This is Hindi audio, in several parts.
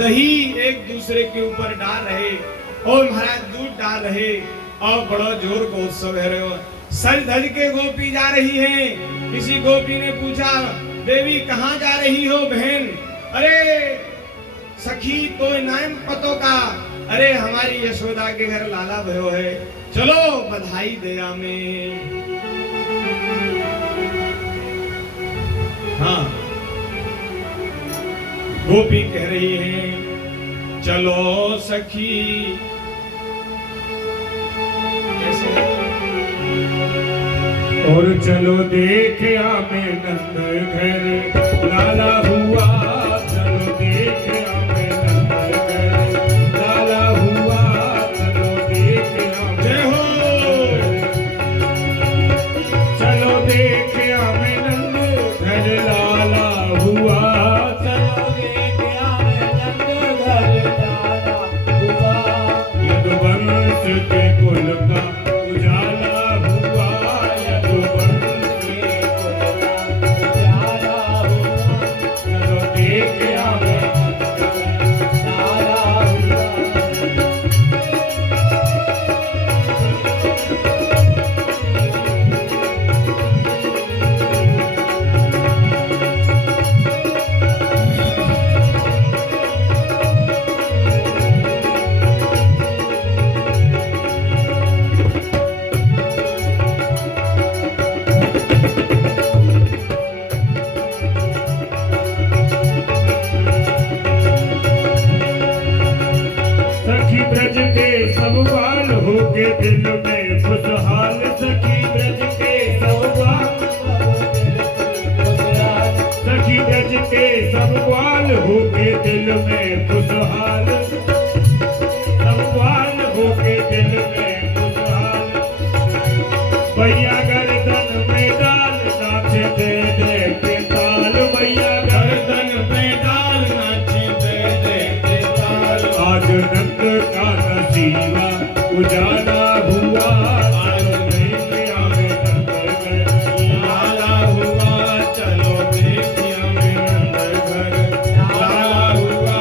दही एक दूसरे के ऊपर डाल रहे और महाराज दूध डाल रहे और बड़ा जोर का उत्सव है रहे हो। सज धज के गोपी जा रही है। किसी गोपी ने पूछा, देवी कहाँ जा रही हो बहन? अरे सखी तो नाम पतो का, अरे हमारी यशोदा के घर लाला भयो है, चलो बधाई दे में। हाँ, गोपी कह रही है, चलो सखी। कैसे? और चलो देखे आमे नंद घर लाला हुआ, चलो देखे आमे नंद घर लाला हुआ, चलो देखे आमे। जय हो। चलो देखे आमे नंद घर लाला हुआ, चलो देखे आमे नंद घर लाला हुआ। यदुवंश के कुल का उजाला हुआ, यदुवंश के कुल का उजाला हुआ। चलो देखे आमे नंद घर लाला हुआ। सखी ब्रज के सब बाल हो के दिल में खुशहाल, सखी ब्रज के सब बाल, सखी ब्रज के सब बाल हो के दिल में खुशहाल, सब बाल हो के दिल में खुशहाल। भैया गर्दन में डाल नाचे दे दे के ताल, भैया गर्दन में डाल नाचे दे दे के ताल। आज नंद का नसीबा उजाला हुआ, चलो देखे आमे नंद घर लाला हुआ, चलो देखे आमे नंद घर लाला हुआ।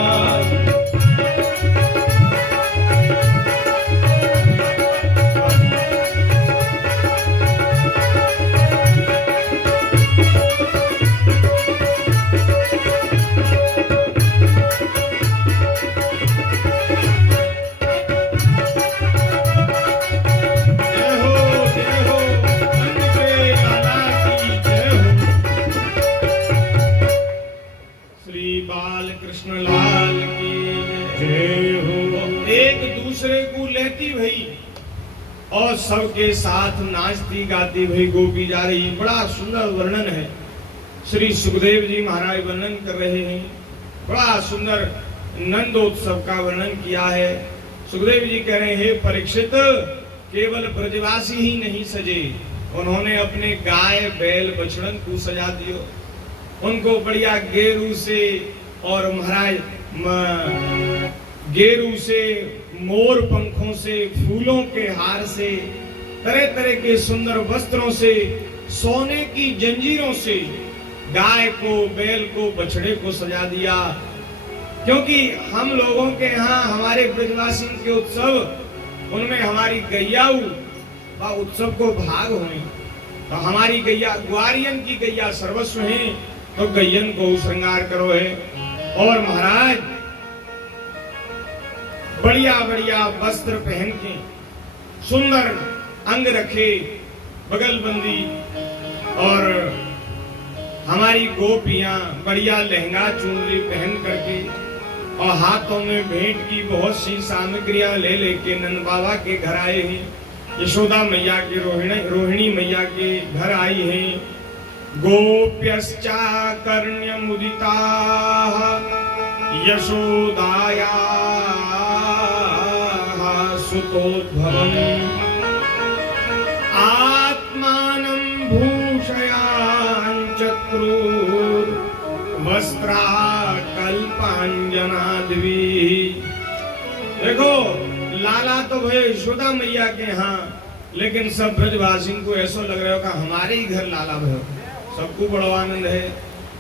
जय हो, जय हो, नंद के लाला की जय हो। श्री बाल कृष्ण लाल की जय हो। एक दूसरे को लेती भई और सबके साथ नाचती गाती भई गोपी जा रही। बड़ा सुंदर वर्णन है। श्री सुखदेव जी महाराज वर्णन कर रहे हैं। बड़ा सुंदर नंदोत्सव का वर्णन किया है। सुखदेव जी कह रहे हैं, परीक्षित केवल ब्रजवासी ही नहीं सजे, उन्होंने अपने गाय बैल बछड़न को सजा दियो। उनको बढ़िया गेरू से और महाराज गेरू से, मोर पंखों से, फूलों के हार से, तरह तरह के सुंदर वस्त्रों से, सोने की जंजीरों से गाय को, बैल को, बछड़े को सजा दिया। क्योंकि हम लोगों के यहाँ हमारे ब्रजवासी के उत्सव, उनमें हमारी गैयाऊ व उत्सव को भाग हुए। तो हमारी गैया, ग्वारियन की गैया सर्वस्व है, तो गैयन को श्रृंगार करो है। और महाराज बढ़िया बढ़िया वस्त्र पहन के, सुंदर अंग रखे, बगलबंदी, और हमारी गोपियां बढ़िया लहंगा चुनरी पहन करके और हाथों में भेंट की बहुत सी सामग्रियां ले लेके नंद बाबा के घर आए हैं। यशोदा मैया के रोहिणी मैया के घर आई हैं। गोप्यश्चा कर्ण्य मुदिता यशोदाया सुतोद्भवम् आत्मानं भूषयान् चक्रुर् वस्त्रा कल्पांजनाद्वी। देखो, लाला तो भाई यशोदा मैया के यहाँ, लेकिन सब ब्रजवासी को ऐसा लग रहा होगा हमारे ही घर लाला भयो। सबको बड़ा आनंद है।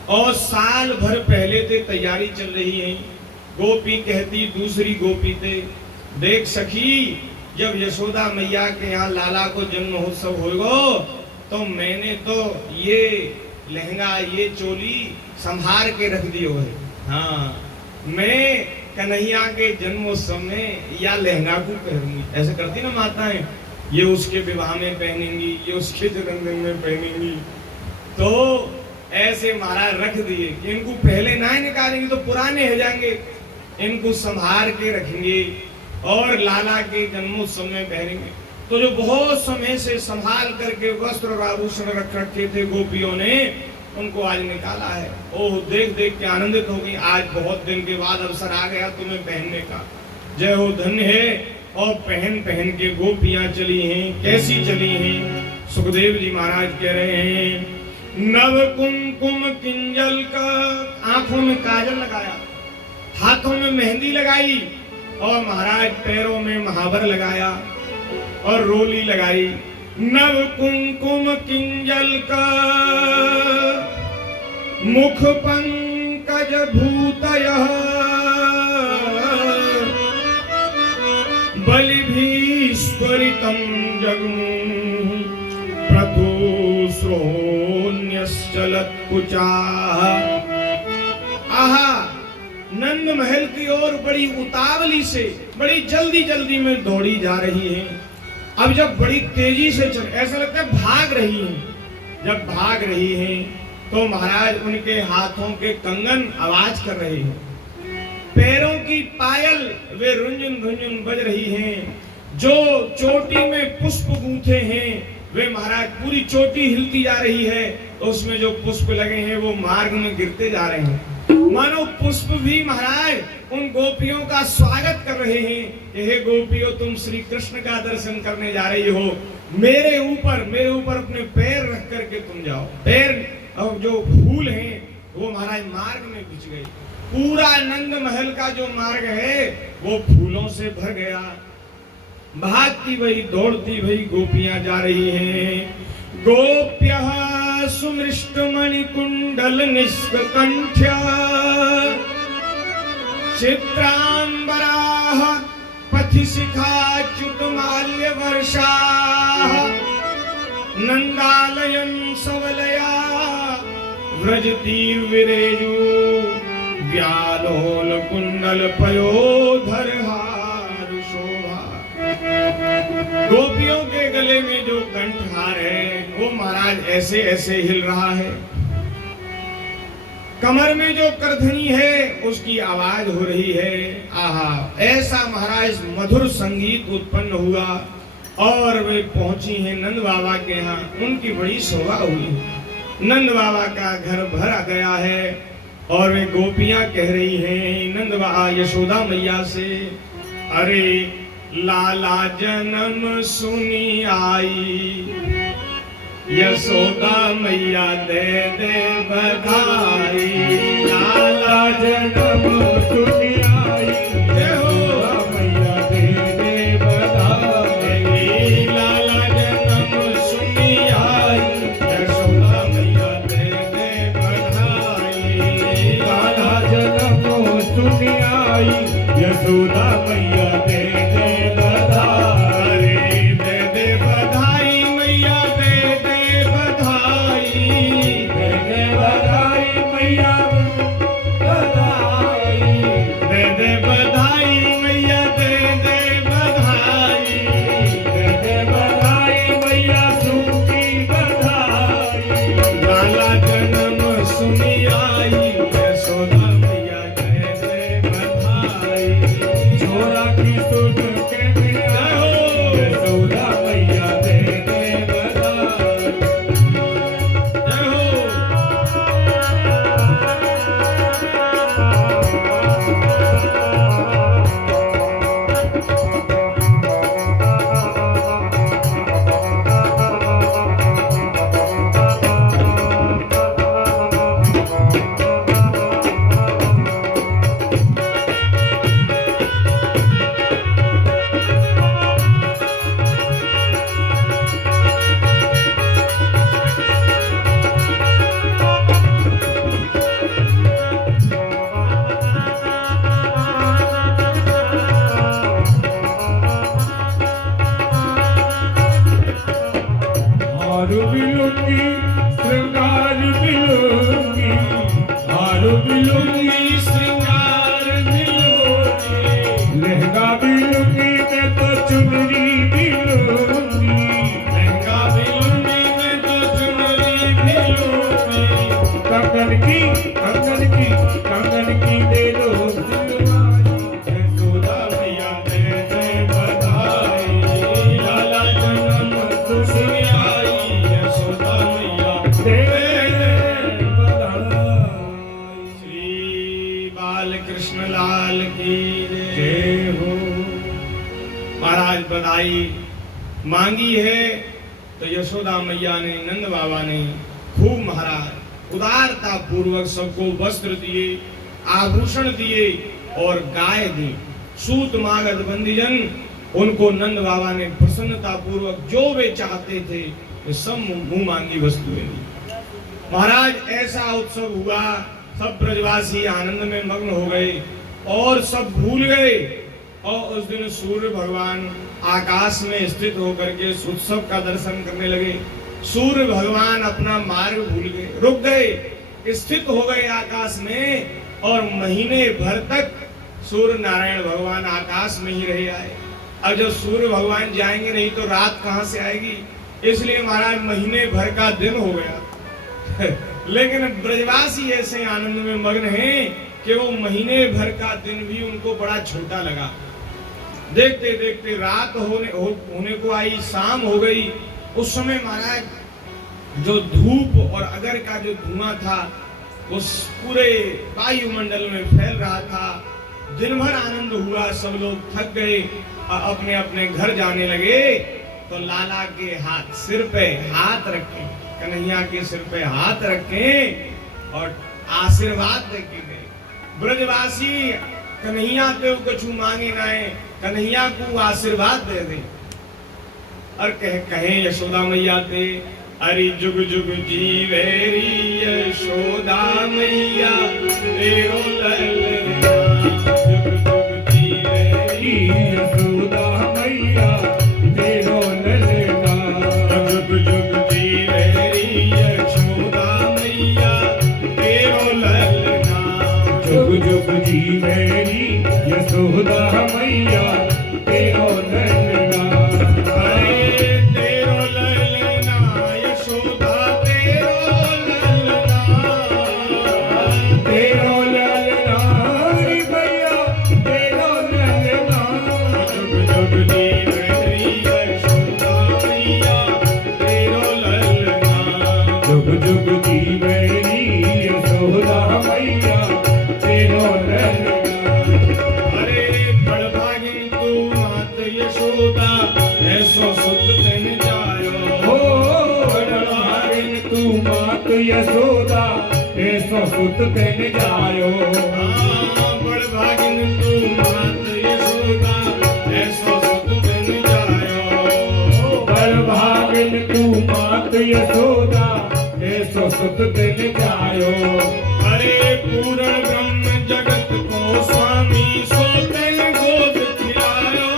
और साल भर पहले से तैयारी चल रही है। गोपी कहती दूसरी गोपी ते, देख सखी, जब यशोदा मैया के यहाँ लाला को जन्म महोत्सव होगा तो मैंने तो ये लहंगा ये चोली संभार के रख दियो है। हाँ, मैं कन्हैया के जन्मोत्सव में या लहंगा को पहनूंगी। ऐसे करती ना माताएं, ये उसके विवाह में पहनेंगी, ये उसके जन्मदिन में पहनेंगी। तो ऐसे महाराज रख दिए कि इनको पहले ना ही निकालेंगे तो पुराने हो जाएंगे, इनको संभार के रखेंगे और लाला के जन्मोत्सव में पहनेंगे। तो जो बहुत समय से संभाल करके वस्त्र और आभूषण रख रखे थे गोपियों ने, उनको आज निकाला है। ओह, देख देख के आनंदित हो गई, आज बहुत दिन के बाद अवसर आ गया तुम्हें पहनने का। जय हो, धन्य है। और पहन पहन के गोपियां चली हैं। कैसी चली हैं? सुखदेव जी महाराज कह रहे हैं, नव कुमकुम किंजल का, आंखों में काजल लगाया, हाथों में मेहंदी लगाई और महाराज पैरों में महावर लगाया और रोली लगाई। नव कुमकुम किंजल का, मुख पंकज भूतयः, बलिभीश्वरितं जगमुः, प्रतुश्रोण्यश्चलत्कुचाः। आहा, नंद महल की ओर बड़ी उतावली से, बड़ी जल्दी जल्दी में दौड़ी जा रही है। अब जब बड़ी तेजी से चल, ऐसा लगता है भाग रही हैं। जब भाग रही हैं तो महाराज उनके हाथों के कंगन आवाज कर रहे हैं, पैरों की पायल वे रुंझुन रुंझुन बज रही हैं। जो चोटी में पुष्प गूंथे हैं वे महाराज पूरी चोटी हिलती जा रही है, तो उसमें जो पुष्प लगे हैं वो मार्ग में गिरते जा रहे हैं। मानो पुष्प भी महाराज उन गोपियों का स्वागत कर रहे हैं कि हे गोपियों, तुम श्री कृष्ण का दर्शन करने जा रही हो, मेरे ऊपर अपने पैर रख करके तुम जाओ। पैर और जो फूल हैं वो महाराज मार्ग में बिछ गए। पूरा नंद महल का जो मार्ग है वो फूलों से भर गया। भागती भई दौड़ती भई गोपियां जा रही हैं। गोप्यः सुमृष्टमणिकुण्डल निष्कण्ठ्या, चित्राम्बराः पथिशिखाच्युतमाल्यवर्षाः, नन्दालयं सवलया व्रजतीर्विरेजु, व्यालोल कुंडल पयोधरहार शोभा। गोपियों के गले में जो कंठहार है वो महाराज ऐसे ऐसे हिल रहा है। कमर में जो करधनी है उसकी आवाज हो रही है। आहा, ऐसा महाराज मधुर संगीत उत्पन्न हुआ और वे पहुंची हैं नंद बाबा के यहाँ। उनकी बड़ी शोभा हुई। नंद बाबा का घर भर आ गया है और वे गोपियां कह रही हैं नंद बाबा यशोदा मैया से, अरे लाला जन्म सुनी आई, यशोदा मैया दे दे बधाई। लाला जन्म सुनी आई, यशोदा मैया दे दे बधाई। लाला जन्म सुनी आई, यशोदा मैया दे दे बधाई। लाला जन्म सुनी आई, यशोदा मैया दे दे बधाई। दे दे बधाई मैया दे दे बधाई। दे दे बधाई मैया बधाई। दे दे बधाई मैया दे दे बधाई। दे दे बधाई मैया सुखी बधाई। लाला जन्म सुनी आई, यशोदा मैया दे दे बधाई। छोरा की लाल की जय हो। महाराज बधाई मांगी है तो यशोदा मैया ने, नंद बाबा ने खूब महाराज उदारता पूर्वक सबको वस्त्र दिए, आभूषण दिए और गाय दी। सूत मागध बंदीजन उनको नंद बाबा ने प्रसन्नता पूर्वक जो वे चाहते थे वे सब मुंह मांगी वस्तुएं दी। महाराज ऐसा उत्सव हुआ, सब ब्रजवासी आनंद में मग्न हो गए और सब भूल गए। और उस दिन सूर्य भगवान आकाश में स्थित होकर के इस उत्सव का दर्शन करने लगे। सूर्य भगवान अपना मार्ग भूल गए, रुक गए, स्थित हो गए आकाश में और महीने भर तक सूर्य नारायण भगवान आकाश में ही रहे आए। अब जब सूर्य भगवान जाएंगे नहीं तो रात कहां से आएगी, इसलिए महाराज महीने भर का दिन हो गया। लेकिन ब्रजवासी ऐसे आनंद में मग्न हैं कि वो महीने भर का दिन भी उनको बड़ा छोटा लगा। देखते देखते रात होने को आई, शाम हो गई। उस समय महाराज जो धूप और अगर का जो धुआं था उस पूरे वायुमंडल में फैल रहा था। दिन भर आनंद हुआ, सब लोग थक गए, अपने अपने घर जाने लगे। तो लाला के हाथ सिर पे हाथ रखे, कन्हैया के सिर पे हाथ रखे और आशीर्वाद देके गए। ब्रजवासी कन्हैया पे कछु मांगे नाए, कन्हैया को आशीर्वाद दे दे और कहे यशोदा मैया ते, अरे जुग जुग जीवेरी यशोदा मैया तेरो ललना। जुग जुग जीवेरी यशोदा मैया तेरो ललना। जुग जुग जीवेरी यशोदा मैया तेरो ललना। जुग जुग जीवेरी यशोदा मैया तेरो ललना। अरे तेरो ललना यशोदा तेरो ललना। तेरो ललना मैया तेरो ललना। जुग जुग जीवेरी यशोदा मैया तेरो ललना। जुग जुग जीवेरी यशोदा मैया तेरो ललना। अरे बड़भागिन तू मात यशोदा ऐसो सुत तेन जायो। हो बड़भागिन तू मात यशोदा ऐसो सुत तेन जायो। बड़भागिन तू मात यशोदा ऐसो सुत तेन जायो। बड़भागिन तू मात यशोदा ऐसो सुत तेन जायो। अरे पूर्ण ब्रह्म जगत को स्वामी सो तेन गोद खिलायो।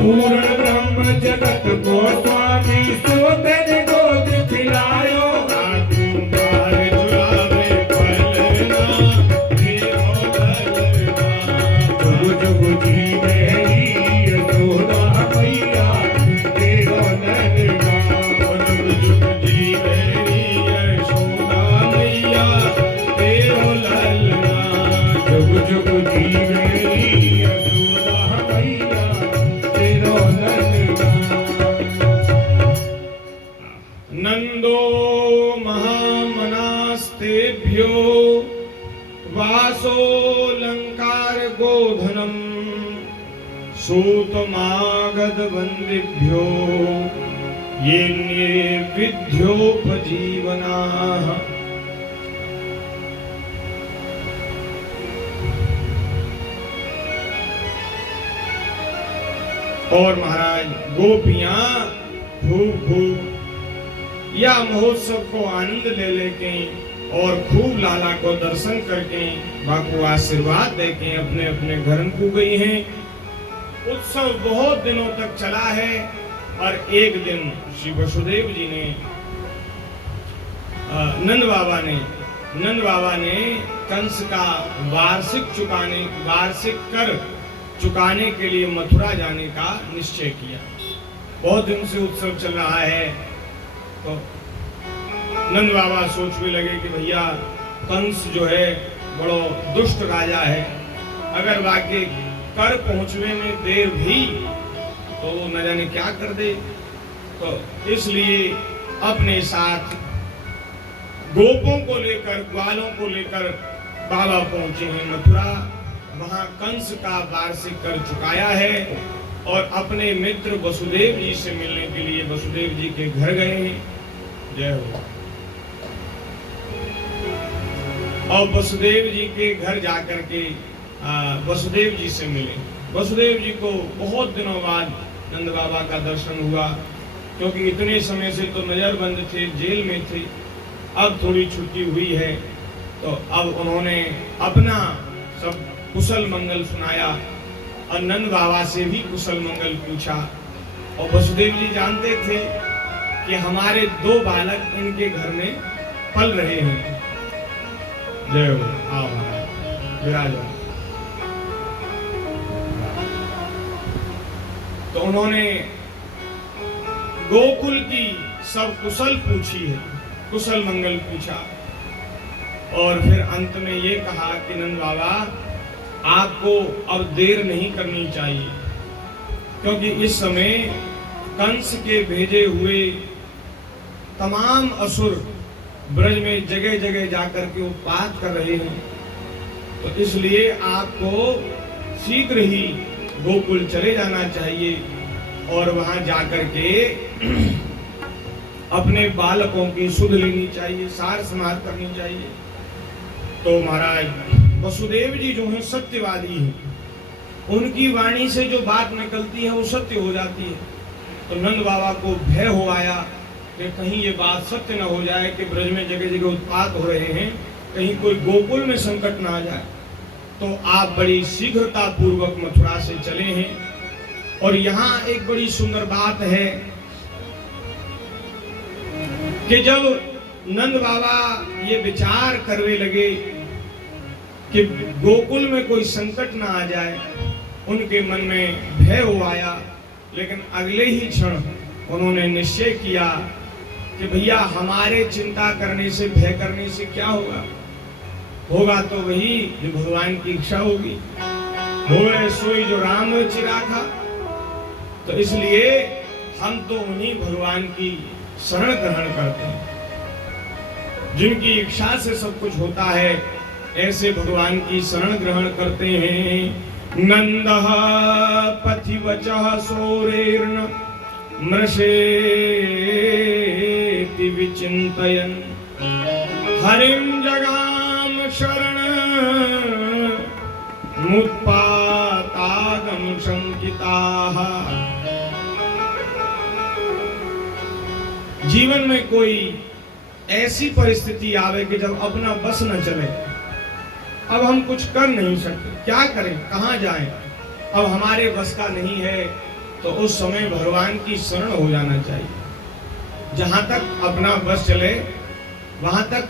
पूर्ण ब्रह्म जगत को स्वामी सो तेन गोद खिलायो। तू बार जुलावे पलना तेरो ललना। जुग जुग जीवेरी यशोदा मैया तेरो ललना। जुग जुग जीवेरी यशोदा मैया तेरो ललना। जुग जुग जीवेरी यशोदा मैया तेरो ललना। नंदो महामनास्तेभ्यो वासोऽलंकार गोधनम सूतमागध बंदिभ्यो ये विद्योपजीवनाः। और महाराज गोपियां खूब खूब या महोत्सव को आनंद ले लेके और खूब लाला को दर्शन करके बाको आशीर्वाद देके अपने अपने घर को गई हैं। उत्सव बहुत दिनों तक चला है और एक दिन श्री वसुदेव जी ने नंद बाबा ने कंस का वार्षिक कर चुकाने के लिए मथुरा जाने का निश्चय किया। बहुत दिन से उत्सव चल रहा है तो नंद बाबा सोचने लगे कि भैया कंस जो है बड़ो दुष्ट राजा है, अगर वाकई कर पहुंचने में देर भी तो वो न जाने क्या कर दे। तो इसलिए अपने साथ गोपों को लेकर, ग्वालों को लेकर बाबा पहुंचे हैं मथुरा। वहां कंस का वार्षिक कर चुकाया है और अपने मित्र वसुदेव जी से मिलने के लिए वसुदेव जी के घर गए हैं। जय हो। और वसुदेव जी के घर जाकर के वसुदेव जी से मिले। वसुदेव जी को बहुत दिनों बाद नंद बाबा का दर्शन हुआ, क्योंकि इतने समय से तो नजरबंद थे, जेल में थे। अब थोड़ी छुट्टी हुई है तो अब उन्होंने अपना सब कुशल मंगल सुनाया और नंद बाबा से भी कुशल मंगल पूछा। और वसुदेव जी जानते थे कि हमारे 2 बालक इनके घर में पल रहे हैं। जय हो। आओ विराजो। तो उन्होंने गोकुल की सब कुशल पूछी है, कुशल मंगल पूछा और फिर अंत में ये कहा कि नंद बाबा आपको अब देर नहीं करनी चाहिए, क्योंकि इस समय कंस के भेजे हुए तमाम असुर ब्रज में जगह जगह जाकर के उत्पात कर रहे हैं। तो इसलिए आपको शीघ्र ही गोकुल चले जाना चाहिए और वहां जाकर के अपने बालकों की सुध लेनी चाहिए, सार संहार करनी चाहिए। तो महाराज वसुदेव जी जो हैं सत्यवादी हैं, उनकी वाणी से जो बात निकलती है वो सत्य हो जाती है। तो नंद बाबा को भय हो आया कि कहीं ये बात सत्य न हो जाए कि ब्रज में जगह जगह उत्पात हो रहे हैं, कहीं कोई गोकुल में संकट ना आ जाए। तो आप बड़ी शीघ्रता पूर्वक मथुरा से चले हैं। और यहाँ एक बड़ी सुंदर बात है कि जब नंद बाबा ये विचार करने लगे कि गोकुल में कोई संकट ना आ जाए, उनके मन में भय हो आया, लेकिन अगले ही क्षण उन्होंने निश्चय किया कि भैया हमारे चिंता करने से, भय करने से क्या होगा? होगा तो वही जो भगवान की इच्छा होगी। होए सोई जो राम चिराखा। तो इसलिए हम तो उन्हीं भगवान की शरण ग्रहण करते हैं, जिनकी इच्छा से सब कुछ होता है, ऐसे भगवान की शरण ग्रहण करते हैं। नंदः पथिवचः सोरेर्न मृषेति विचिन्तयन् हरिं जगाम शरण मुत्पातागम शंकिताः। जीवन में कोई ऐसी परिस्थिति आवे कि जब अपना बस न चले, अब हम कुछ कर नहीं सकते, क्या करें, कहां जाएं, अब हमारे बस का नहीं है, तो उस समय भगवान की शरण हो जाना चाहिए। जहां तक अपना बस चले वहां तक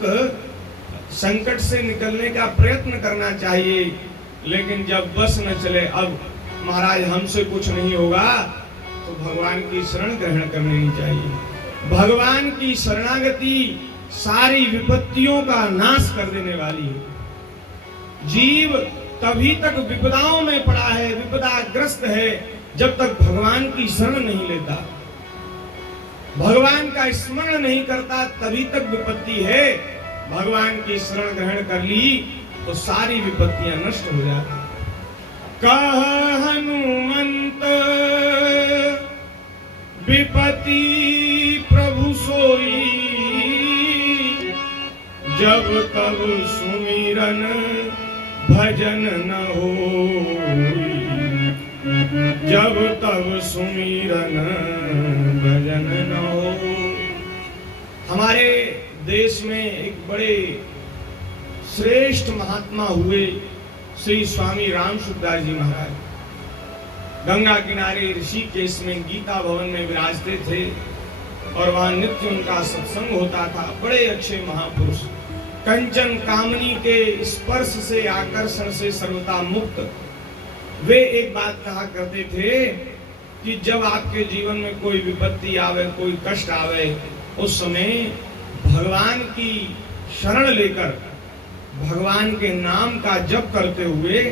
संकट से निकलने का प्रयत्न करना चाहिए, लेकिन जब बस न चले, अब महाराज हमसे कुछ नहीं होगा, तो भगवान की शरण ग्रहण करनी चाहिए। भगवान की शरणागति सारी विपत्तियों का नाश कर देने वाली है। जीव तभी तक विपदाओं में पड़ा है, विपदाग्रस्त है, जब तक भगवान की शरण नहीं लेता, भगवान का स्मरण नहीं करता, तभी तक विपत्ति है। भगवान की शरण ग्रहण कर ली तो सारी विपत्तियां नष्ट हो जाती। कह हनुमंत विपत्ति प्रभु सोई, जब तब सुमिरन भजन न होई, जब तब सुमिरन भजन न हो। हमारे देश में एक बड़े श्रेष्ठ महात्मा हुए श्री स्वामी राम सुखदास जी महाराज, गंगा किनारे ऋषिकेश में गीता भवन में विराजते थे और वहां नित्य उनका सत्संग होता था। बड़े अच्छे महापुरुष, कंचन कामनी के स्पर्श से, आकर्षण से सर्वथा मुक्त। वे एक बात कहा करते थे कि जब आपके जीवन में कोई विपत्ति आवे, कोई कष्ट आवे, उस समय भगवान की शरण लेकर, भगवान के नाम का जप करते हुए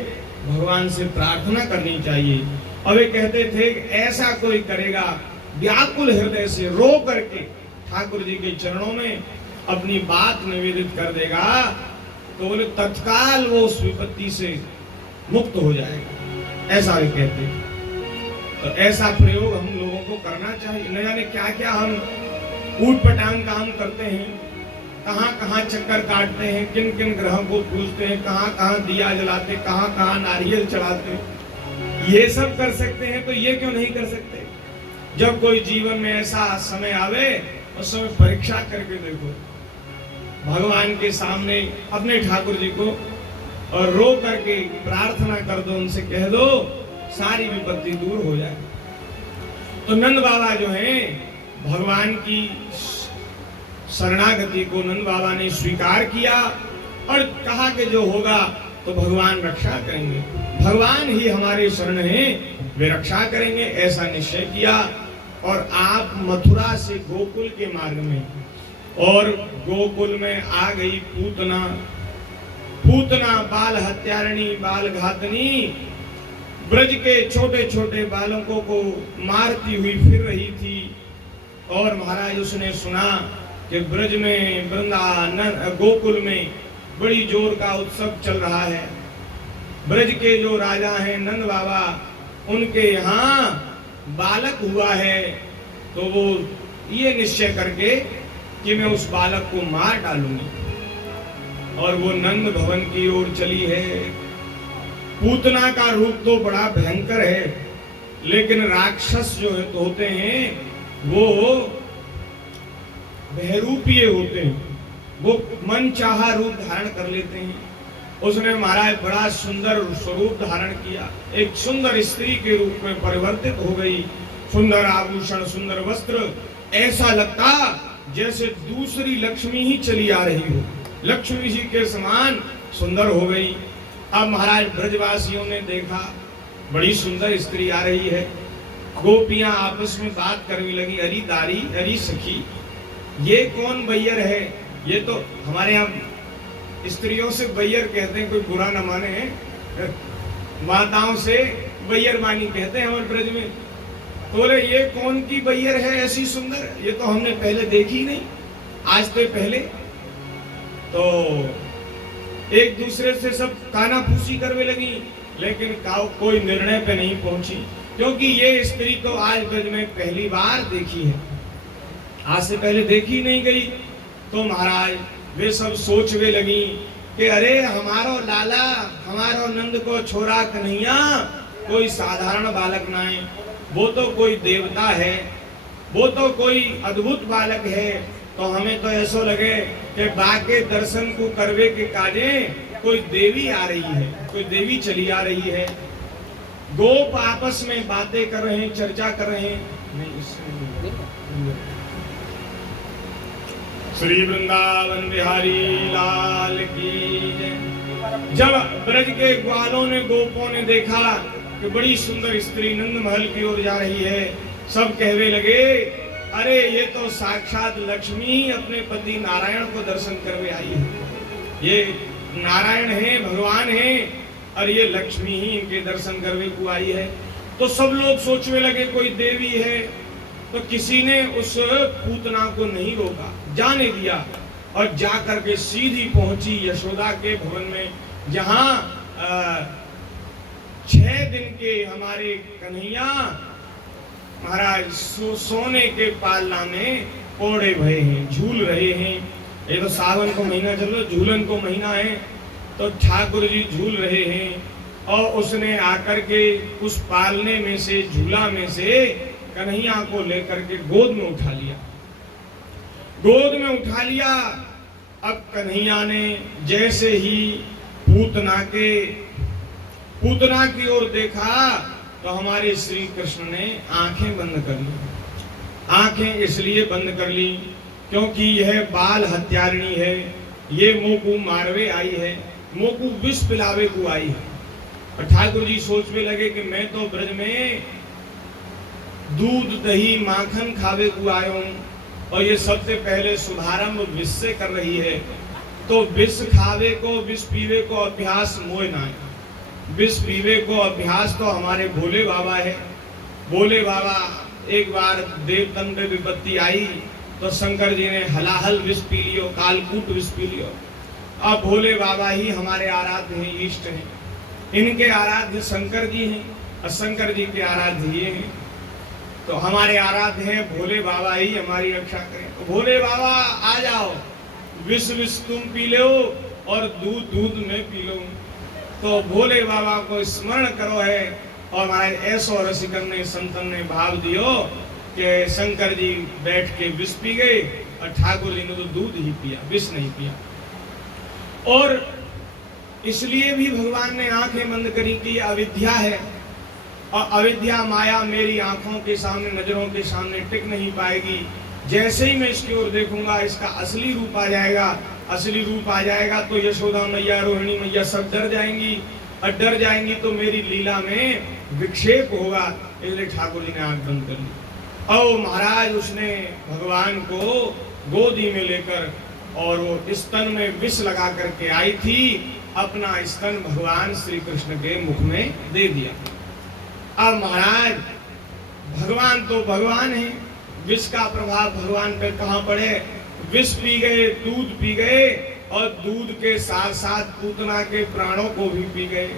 भगवान से प्रार्थना करनी चाहिए। और वे कहते थे कि ऐसा कोई करेगा, व्याकुल हृदय से रो करके ठाकुर जी के चरणों में अपनी बात निवेदित कर देगा, तो बोले तत्काल वो उस विपत्ति से मुक्त हो जाएगा, ऐसा वे कहते हैं। तो ऐसा प्रयोग हम लोगों को करना चाहिए। न जाने क्या क्या हम ऊट पटांग काम करते हैं, कहाँ कहाँ चक्कर काटते हैं, किन किन ग्रहों को पूजते हैं, कहाँ कहाँ दिया जलाते, कहाँ कहाँ नारियल चढ़ाते। ये सब कर सकते हैं तो ये क्यों नहीं कर सकते? जब कोई जीवन में ऐसा समय आवे उस समय परीक्षा करके देखो, भगवान के सामने अपने ठाकुर जी को और रो करके प्रार्थना कर दो, उनसे कह दो सारी विपत्ति दूर हो जाए। तो नंद बाबा जो हैं भगवान की शरणागति को नंद बाबा ने स्वीकार किया और कहा कि जो होगा तो भगवान रक्षा करेंगे, भगवान ही हमारे शरण हैं, वे रक्षा करेंगे, ऐसा निश्चय किया। और आप मथुरा से गोकुल के मार्ग में, और गोकुल में आ गई पूतना। पूतना बाल हत्यारणी, बाल घातनी, ब्रज के छोटे छोटे बालकों को मारती हुई फिर रही थी। और महाराज उसने सुना कि ब्रज में गोकुल में बड़ी जोर का उत्सव चल रहा है। ब्रज के जो राजा हैं नंद बाबा, उनके यहाँ बालक हुआ है, तो वो ये निश्चय करके कि मैं उस बालक को मार डालूंगी। और वो नंद भवन की ओर चली है। पूतना का रूप तो बड़ा भयंकर है, लेकिन राक्षस जो होते हैं वो बहरूपीय होते हैं, वो मन चाहा रूप धारण कर लेते हैं। उसने महाराज बड़ा सुंदर स्वरूप धारण किया, एक सुंदर स्त्री के रूप में परिवर्तित हो गई। सुंदर आभूषण, सुंदर वस्त्र, ऐसा लगता जैसे दूसरी लक्ष्मी ही चली आ रही हो, लक्ष्मी जी के समान सुंदर हो गई। अब महाराज ब्रजवासियों ने देखा बड़ी सुंदर स्त्री आ रही है। गोपियां आपस में बात करने लगी, अरी दारी अरी सखी, ये कौन बैयर है? ये तो हमारे यहाँ स्त्रियों से बैयर कहते हैं, कोई बुरा न माने, माताओं से बैयर मानी कहते हैं हमारे ब्रज में। तो बोले ये कौन की बैयर है ऐसी सुंदर? ये तो हमने पहले देखी नहीं, आज तो पहले। तो एक दूसरे से सब कानाफूसी करने लगी, लेकिन कोई निर्णय पे नहीं पहुंची, क्योंकि ये स्त्री तो आज ब्रज में पहली बार देखी है, आज से पहले देखी नहीं गई। तो महाराज वे सब सोचने लगी कि अरे हमारो लाला, हमारो नंद को छोरा कन्हैया कोई साधारण बालक ना है, वो तो कोई देवता है, वो तो कोई अद्भुत बालक है। तो हमें तो ऐसा लगे कि बाके दर्शन को करवे के काजे कोई देवी आ रही है, कोई देवी चली आ रही है। गोप आपस में बातें कर रहे हैं, चर्चा कर रहे हैं। श्री वृंदावन बिहारी लाल की जय। जब ब्रज के ग्वालों ने, गोपों ने देखा कि बड़ी सुंदर स्त्री नंद महल की ओर जा रही है, सब कहने लगे अरे ये तो साक्षात लक्ष्मी ही अपने पति नारायण को दर्शन करने आई है। ये नारायण है, भगवान है, और ये लक्ष्मी ही इनके दर्शन करने को आई है। तो सब लोग सोचने लगे कोई देवी है। तो किसी ने उस पूतना को नहीं रोका, जाने दिया, और जाकर के सीधी पहुंची यशोदा के भवन में, जहां 6 दिन के हमारे कन्हैया महाराज सोने के पालना में ओढ़े भये हैं, झूल रहे हैं। ये तो सावन को महीना चल रहा, झूलन को महीना है, तो ठाकुर जी झूल रहे हैं। और उसने आकर के उस पालने में से, झूला में से कन्हैया को लेकर के गोद में उठा लिया, गोद में उठा लिया। अब कन्हैया ने जैसे ही पूतना की ओर देखा, तो हमारे श्री कृष्ण ने आंखें बंद कर ली। आंखें इसलिए बंद कर ली क्योंकि यह बाल हत्यारिणी है, ये मोकू मारवे आई है, मोकू विष पिलावे को आई है। और ठाकुर जी सोचने लगे कि मैं तो ब्रज में दूध दही माखन खावे को आया हूं, और ये सबसे पहले शुभारंभ विष से कर रही है। तो विष खावे को, विष पीवे को अभ्यास मोह ना है। विष पीवे को अभ्यास तो हमारे भोले बाबा है। भोले बाबा एक बार देवतन पे विपत्ति आई तो शंकर जी ने हलाहल विष पी लियो, कालकूट विष पी लियो। अब भोले बाबा ही हमारे आराध्य हैं, इष्ट हैं। इनके आराध्य शंकर जी हैं और शंकर जी के आराध्य ये हैं। तो हमारे आराध्य हैं भोले बाबा ही हमारी रक्षा करें। तो भोले बाबा आ जाओ, विष विष तुम पी लो और दूध दूध में पी लो। तो भोले बाबा को स्मरण करो है और हमारे ऐसो रसिकन ने संतन ने भाव दियो कि शंकर जी बैठ के विष पी गए और ठाकुर जी ने तो दूध ही पिया, विष नहीं पिया। और इसलिए भी भगवान ने आंखें बंद करी कि अविद्या है और अविद्या माया मेरी आंखों के सामने, नजरों के सामने टिक नहीं पाएगी। जैसे ही मैं इसकी ओर देखूंगा इसका असली रूप आ जाएगा। असली रूप आ जाएगा तो यशोदा मैया, रोहिणी मैया सब डर जाएंगी और डर जाएंगी तो मेरी लीला में विक्षेप होगा। इसलिए ठाकुर जी ने आंख बंद कर ली। और महाराज उसने भगवान को गोदी में लेकर और वो स्तन में विष लगा करके आई थी, अपना स्तन भगवान श्री कृष्ण के मुख में दे दिया। अब महाराज भगवान तो भगवान है, विष का प्रभाव भगवान पे कहाँ पड़े। विष पी गए, दूध पी गए और दूध के साथ साथ पूतना के प्राणों को भी पी गए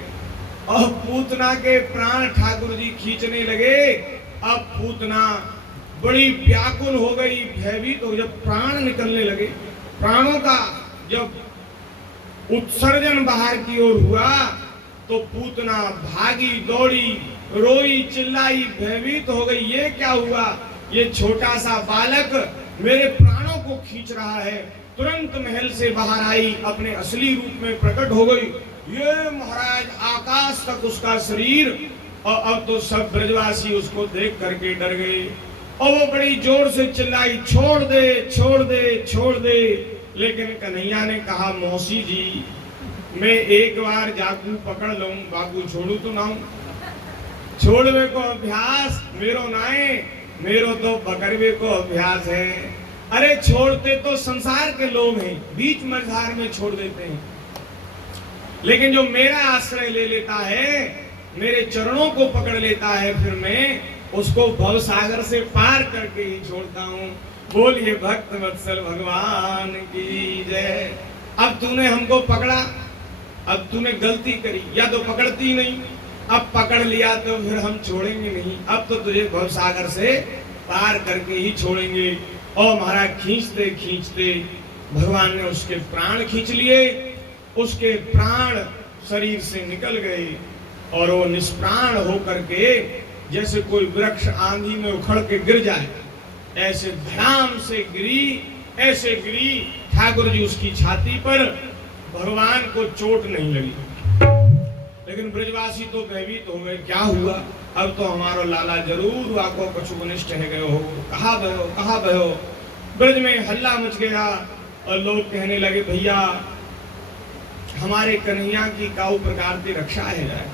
और पूतना के प्राण ठाकुर जी खींचने लगे। अब पूतना बड़ी व्याकुल हो गई, भयभीत हो। जब प्राण निकलने लगे, प्राणों का जब उत्सर्जन बाहर की ओर हुआ तो पूतना भागी, दौड़ी, रोई, चिल्लाई, भयभीत हो गई। ये क्या हुआ? ये छोटा सा बालक मेरे प्राणों को खींच रहा है। तुरंत महल से बाहर आई, अपने असली रूप में प्रकट हो गई। ये महाराज आकाश तक उसका शरीर। और अब तो सब ब्रजवासी उसको देख करके डर गए और वो बड़ी जोर से चिल्लाई, छोड़ दे, छोड़ दे, छोड़ दे। लेकिन कन्हैया ने कहा, मौसी जी मैं एक बार जाकू पकड़ लूं, बाकू छोड़ू तो ना हूं। छोड़वे को अभ्यास मेरो नाए, मेरो तो पकड़वे को अभ्यास है। अरे छोड़ते तो संसार के लोग हैं, बीच मझधार में छोड़ देते हैं, लेकिन जो मेरा आश्रय ले लेता है, मेरे चरणों को पकड़ लेता है, फिर मैं उसको भव सागर से पार करके ही छोड़ता हूँ। बोलिए भक्त वत्सल भगवान की जय। अब तूने हमको पकड़ा, अब तूने गलती करी, या तो पकड़ती नहीं, अब पकड़ लिया तो फिर हम छोड़ेंगे नहीं। अब तो तुझे भव सागर से पार करके ही छोड़ेंगे। और महाराज खींचते खींचते भगवान ने उसके प्राण खींच लिए, उसके प्राण शरीर से निकल गए और वो निष्प्राण होकर के जैसे कोई वृक्ष आंधी में उखड़ के गिर जाए, ऐसे धड़ाम से गिरी, ऐसे गिरी। ठाकुर जी उसकी छाती पर, भगवान को चोट नहीं लगी, लेकिन ब्रजवासी तो भयभीत हो गए। क्या हुआ? अब तो हमारा लाला जरूर वाको कछुनिष्ठ है गए हो, कहाँ भयो, कहाँ भयो। ब्रज में हल्ला मच गया और लोग कहने लगे, भैया हमारे कन्हैया की काऊ प्रकार की रक्षा है जाए।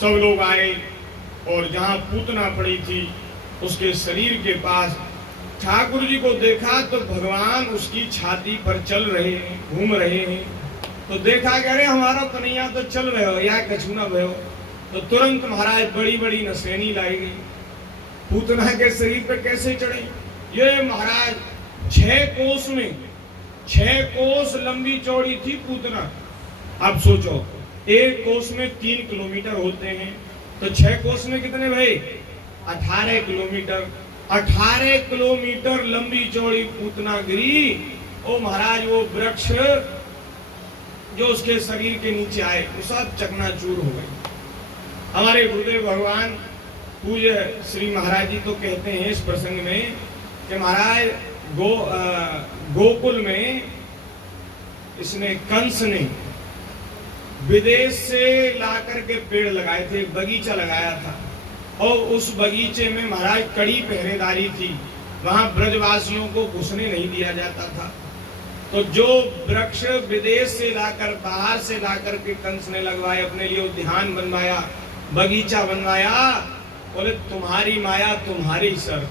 सब लोग आए और जहाँ पूतना पड़ी थी उसके शरीर के पास ठाकुर जी को देखा तो भगवान उसकी छाती पर चल रहे हैं, घूम रहे हैं। तो देखा कि अरे हमारा कन्हैया तो चल रहे हो, या कछुना भयो। तो तुरंत महाराज बड़ी बड़ी नसेनी लाई गई। पूतना के शरीर पर कैसे चढ़े? ये महाराज 6 कोस में, 6 कोस लंबी चौड़ी थी पूतना। अब सोचो, एक कोस में 3 किलोमीटर होते हैं, तो 6 कोस में कितने भाई? 18 किलोमीटर। 18 किलोमीटर लंबी चौड़ी पूतना गिरी। ओ महाराज वो वृक्ष जो उसके शरीर के नीचे आए वो सब चकनाचूर हो गए। हमारे गुरुदेव भगवान पूज्य श्री महाराज जी तो कहते हैं इस प्रसंग में कि महाराज गोकुल में इसने, कंस ने विदेश से लाकर के पेड़ लगाए थे, बगीचा लगाया था और उस बगीचे में महाराज कड़ी पहरेदारी थी। वहां ब्रजवासियों को घुसने नहीं दिया जाता था। तो जो वृक्ष विदेश से लाकर, बाहर से लाकर के कंस ने लगवाए, अपने लिए उद्यान बनवाया, बगीचा बनवाया, बोले तुम्हारी माया तुम्हारी सर।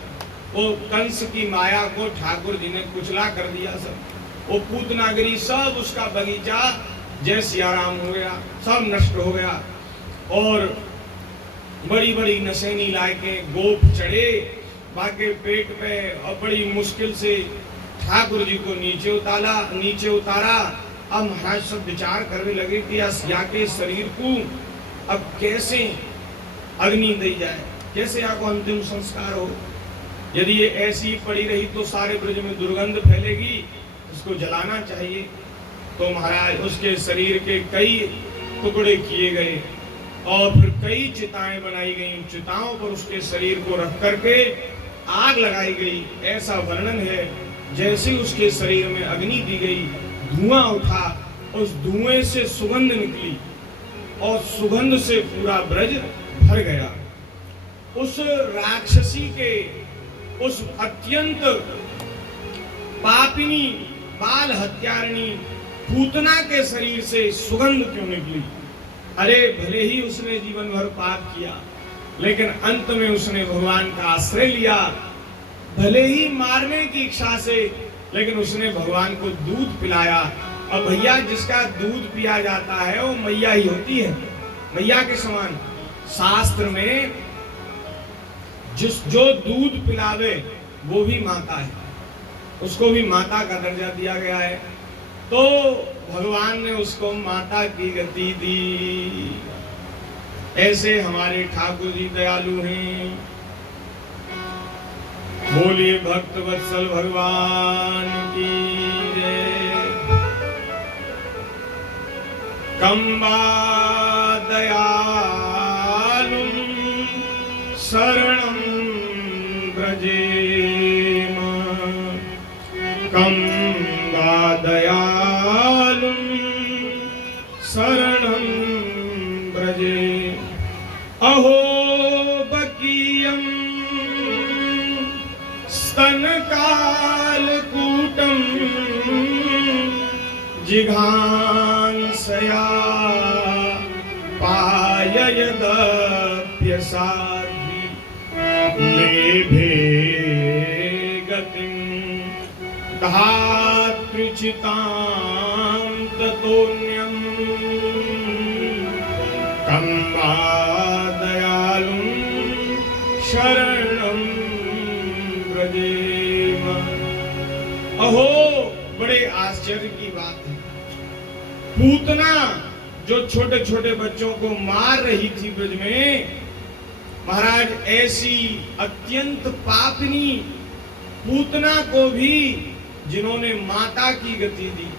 वो कंस की माया को ठाकुर जी ने कुचला कर दिया सब। वो पूतनागिरी सब उसका बगीचा जय सियाराम हो गया, सब नष्ट हो गया। और बड़ी बड़ी नशेनी लायके गोप चढ़े बाके पेट पे और बड़ी मुश्किल से ठाकुर जी को नीचे उतारा। अब महाराज सब विचार करने लगे कि या के शरीर को अब कैसे अग्नि दी जाए, कैसे आपको अंतिम संस्कार हो। यदि ये ऐसी पड़ी रही तो सारे ब्रज में दुर्गंध फैलेगी, उसको जलाना चाहिए। तो महाराज उसके शरीर के कई टुकड़े किए गए और फिर कई चिताएं बनाई गई। उन चिताओं पर उसके शरीर को रख करके आग लगाई गई। ऐसा वर्णन है जैसे उसके शरीर में अग्नि दी गई, धुआं उठा, उस धुएं से सुगंध निकली और सुगंध से पूरा ब्रज भर गया। उस राक्षसी के, उस अत्यंत पापिनी बाल हत्यारिणी पूतना के शरीर से सुगंध क्यों निकली? अरे भले ही उसने जीवन भर पाप किया, लेकिन अंत में उसने भगवान का आश्रय लिया। भले ही मारने की इच्छा से, लेकिन उसने भगवान को दूध पिलाया। और भैया जिसका दूध पिया जाता है वो मैया ही होती है, मैया के समान। शास्त्र में जो दूध पिलावे वो भी माता है, उसको भी माता का दर्जा दिया गया है। तो भगवान ने उसको माता की गति दी। ऐसे हमारे ठाकुर जी दयालु हैं। बोलिए भक्त वत्सल भगवान की जय। कंबा दयालु शरणं व्रजेम, कंबा दयालु शरणं व्रजेम। अहो बकीयं स्तनकालकूटं जिघांसया पाययदप्यसाधि लेभे गतिं धातृचितां ततोऽन्यं कंबा दयालुं शरणं व्रजेम। अहो बड़े आश्चर्य की बात है, पूतना जो छोटे छोटे बच्चों को मार रही थी ब्रज में, महाराज ऐसी अत्यंत पापनी पूतना को भी जिन्होंने माता की गति दी,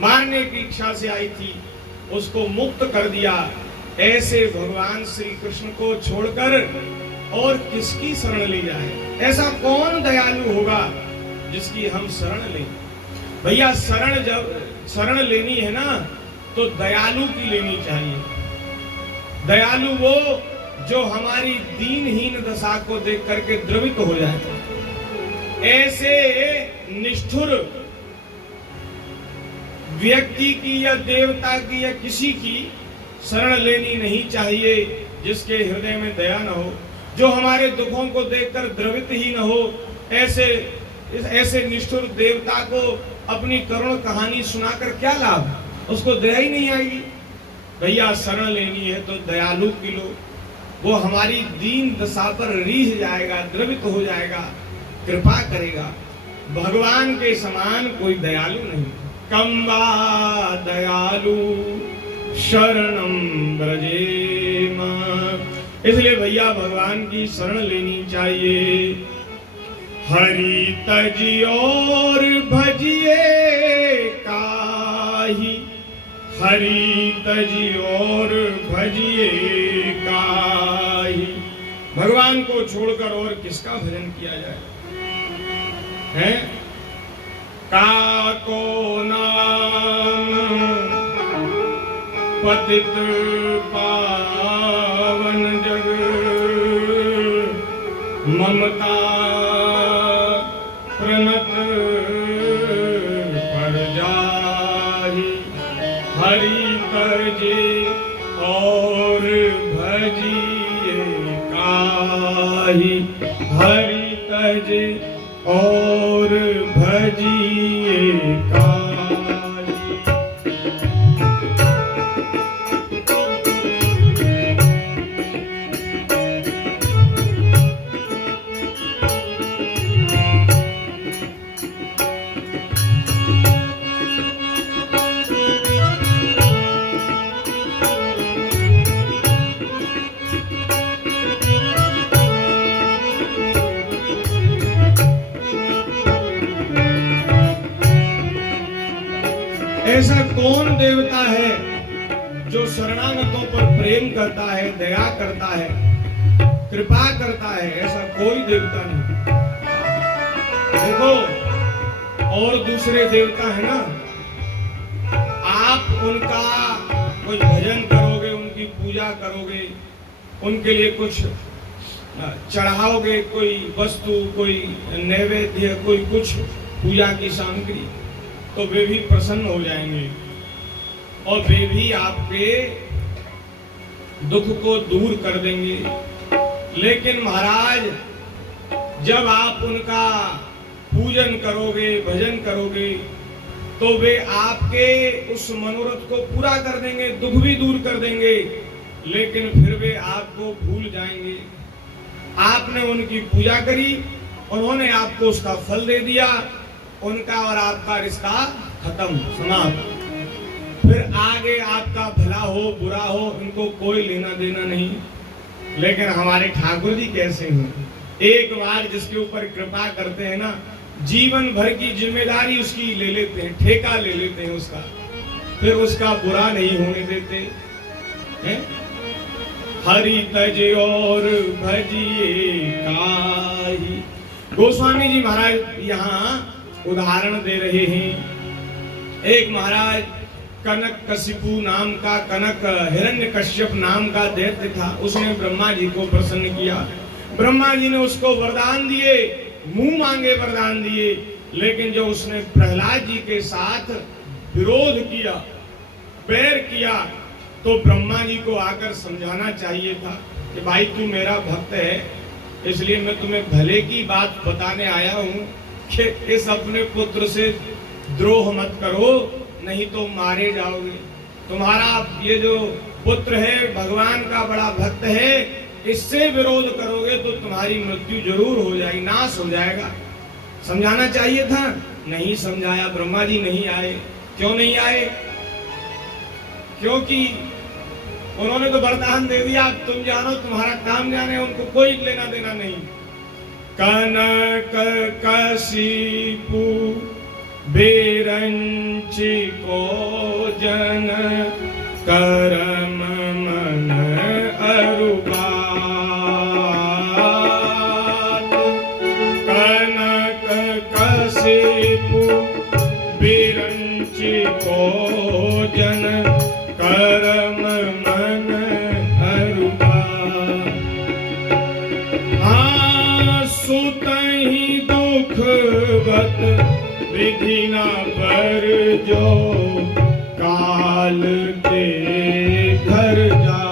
मारने की इच्छा से आई थी, उसको मुक्त कर दिया। ऐसे भगवान श्री कृष्ण को छोड़कर और किसकी शरण ली जाए? ऐसा कौन दयालु होगा जिसकी हम शरण लें? भैया जब शरण लेनी है ना, तो दयालु की लेनी चाहिए। दयालु वो जो हमारी दीनहीन दशा को देख करके द्रवित हो जाए। ऐसे निष्ठुर व्यक्ति की या देवता की या किसी की शरण लेनी नहीं चाहिए जिसके हृदय में दया न हो, जो हमारे दुखों को देखकर द्रवित ही न हो। ऐसे निष्ठुर देवता को अपनी करुण कहानी सुनाकर क्या लाभ? उसको दया ही नहीं आएगी। भैया शरण लेनी है तो दयालु की लो, वो हमारी दीन दशा पर रीझ जाएगा, द्रवित हो जाएगा, कृपा करेगा। भगवान के समान कोई दयालु नहीं। कंबा दयालु शरणं व्रजेम। इसलिए भैया भगवान की शरण लेनी चाहिए। हरि तजी और भजिए काहि, हरि तजी और भजिए काहि। भगवान को छोड़कर और किसका भजन किया जाए? हैं? काको नाम पतित पावन जग, ममता प्रणत पर जाहि। हरि तजे और भजिए काहि, हरि तजे और भजिए काहि। कौन देवता है जो शरणागतों पर प्रेम करता है, दया करता है, कृपा करता है? ऐसा कोई देवता नहीं। देखो, और दूसरे देवता है ना, आप उनका कोई भजन करोगे, उनकी पूजा करोगे, उनके लिए कुछ चढ़ाओगे, कोई वस्तु, कोई नैवेद्य, कोई कुछ पूजा की सामग्री, तो वे भी प्रसन्न हो जाएंगे और वे भी आपके दुख को दूर कर देंगे। लेकिन महाराज, जब आप उनका पूजन करोगे, भजन करोगे, तो वे आपके उस मनोरथ को पूरा कर देंगे, दुख भी दूर कर देंगे, लेकिन फिर वे आपको भूल जाएंगे। आपने उनकी पूजा करी, उन्होंने आपको उसका फल दे दिया, उनका और आपका रिश्ता खत्म, समाप्त। फिर आगे आपका भला हो बुरा हो, इनको कोई लेना देना नहीं। लेकिन हमारे ठाकुर जी कैसे हैं? एक बार जिसके ऊपर कृपा करते हैं ना, जीवन भर की जिम्मेदारी उसकी ले लेते हैं, ठेका ले लेते हैं उसका, फिर उसका बुरा नहीं होने देते हैं। हरि तज और भजिए काहि। गोस्वामी जी महाराज यहाँ उदाहरण दे रहे हैं। एक महाराज कनक कशिपु नाम का, कनक हिरण्यकश्यप नाम का दैत्य था, उसने ब्रह्मा जी को प्रसन्न किया। ब्रह्मा जी ने उसको वरदान दिए, मुंह मांगे वरदान दिए, लेकिन जब उसने प्रहलाद जी के साथ विरोध किया, बैर किया, तो ब्रह्मा जी को आकर समझाना चाहिए था कि भाई तू मेरा भक्त है, इसलिए मैं तुम्हें भले की बात बताने आया हूँ कि इस अपने पुत्र से द्रोह मत करो, नहीं तो मारे जाओगे। तुम्हारा ये जो पुत्र है भगवान का बड़ा भक्त है, इससे विरोध करोगे तो तुम्हारी मृत्यु जरूर हो जाएगी, नाश हो जाएगा। समझाना चाहिए था, नहीं समझाया, ब्रह्मा जी नहीं आए। क्यों नहीं आए? क्योंकि उन्होंने तो वरदान दे दिया, तुम जानो, तुम्हारा काम जाने, उनको कोई लेना देना नहीं। कनक कशिपु बेरंचि को जन करम मन अरुबात। कनक कशिपु बेरंचि को जन करम मन अरुबात। हाँ, सुतहि दुख बत विधि न पर जो काल के घर जा,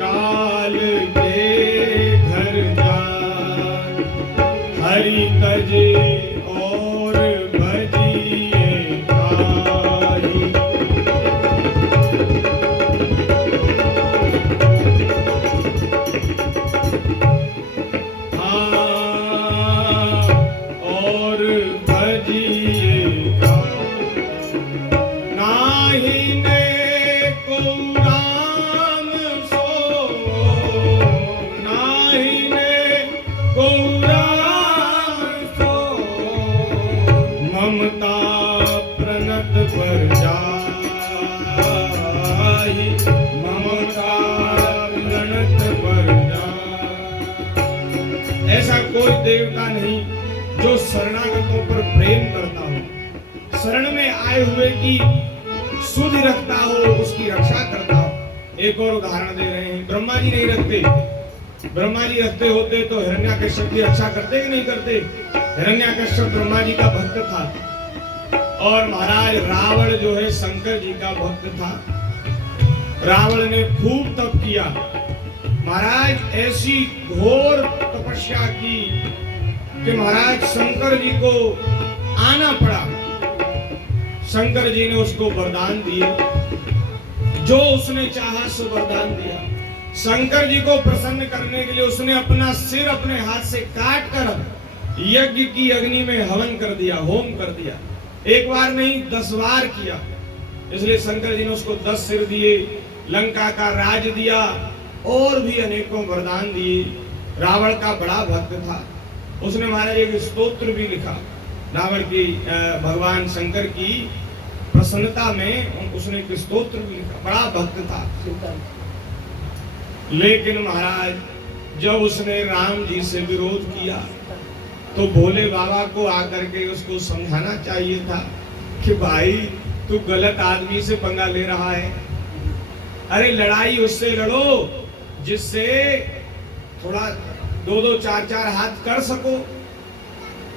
काल के घर जा। हरि तजे और भजिए काहि। ममता प्रणत पर जाहि, ममता प्रणत पर जाहि। ऐसा कोई देवता नहीं जो शरणागतों पर प्रेम करता हो, शरण में आए हुए की सुधि रखता हो, उसकी रक्षा करता हो। एक और उदाहरण दे रहे हैं, ब्रह्मा जी नहीं रखते। ब्रह्मा जी रखते होते तो हिरण्याकश्यप की रक्षा करते कि नहीं करते? हिरण्याकश्यप ब्रह्मा जी का भक्त था, और महाराज रावण जो है शंकर जी का भक्त था। रावण ने खूब तप किया, महाराज ऐसी घोर तपस्या की कि महाराज शंकर जी को आना पड़ा। शंकर जी ने उसको वरदान दिए, जो उसने चाहा सो वरदान दिया। शंकर जी को प्रसन्न करने के लिए उसने अपना सिर अपने हाथ से काट कर यज्ञ की अग्नि में हवन कर दिया, होम कर दिया। एक बार नहीं 10 बार किया। इसलिए शंकर जी ने उसको 10 सिर दिए, लंका का राज दिया, और भी अनेकों वरदान दिए। रावण का बड़ा भक्त था, उसने महाराज एक स्तोत्र भी लिखा, रावण की भगवान शंकर की प्रसन्नता में उसने एक स्तोत्र भी लिखा, बड़ा भक्त था। लेकिन महाराज जब उसने राम जी से विरोध किया तो भोले बाबा को आकर के उसको समझाना चाहिए था कि भाई तू गलत आदमी से पंगा ले रहा है। अरे लड़ाई उससे लड़ो जिससे थोड़ा 2-2 4-4 हाथ कर सको।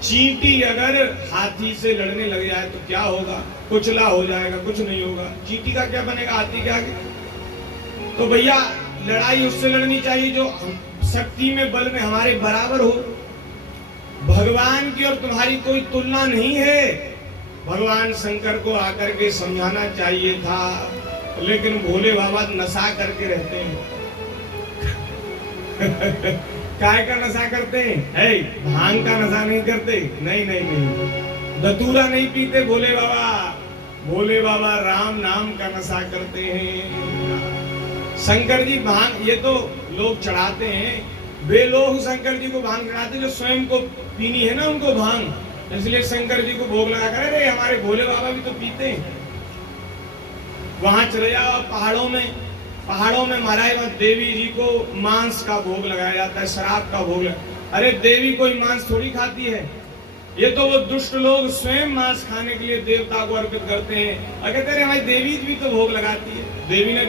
चींटी अगर हाथी से लड़ने लग जाए तो क्या होगा? कुचला हो जाएगा, कुछ नहीं होगा। चींटी का क्या बनेगा हाथी के आगे? तो भैया लड़ाई उससे लड़नी चाहिए जो शक्ति में, बल में हमारे बराबर हो। भगवान की और तुम्हारी कोई तुलना नहीं है। भगवान शंकर को आकर के समझाना चाहिए था, लेकिन भोले बाबा नशा करके रहते हैं। काय का नशा करते हैं? है भांग का नशा नहीं करते। नहीं नहीं नहीं, धतूरा नहीं पीते भोले बाबा। भोले बाबा राम नाम का नशा करते हैं। शंकर जी भांग ये तो लोग चढ़ाते हैं, वे लोग शंकर जी को भांग चढ़ाते जो स्वयं को पीनी है ना उनको भांग, इसलिए शंकर जी को भोग लगा कर। अरे हमारे भोले बाबा भी तो पीते हैं। वहां चले जाओ पहाड़ों में महाराज देवी जी को मांस का भोग लगाया जाता है, शराब का भोग। अरे देवी कोई मांस थोड़ी खाती है, ये तो वो दुष्ट लोग स्वयं मांस खाने के लिए देवता को अर्पित करते हैं और कहते हैं हमारी देवी भी तो भोग लगाती है। देवी ने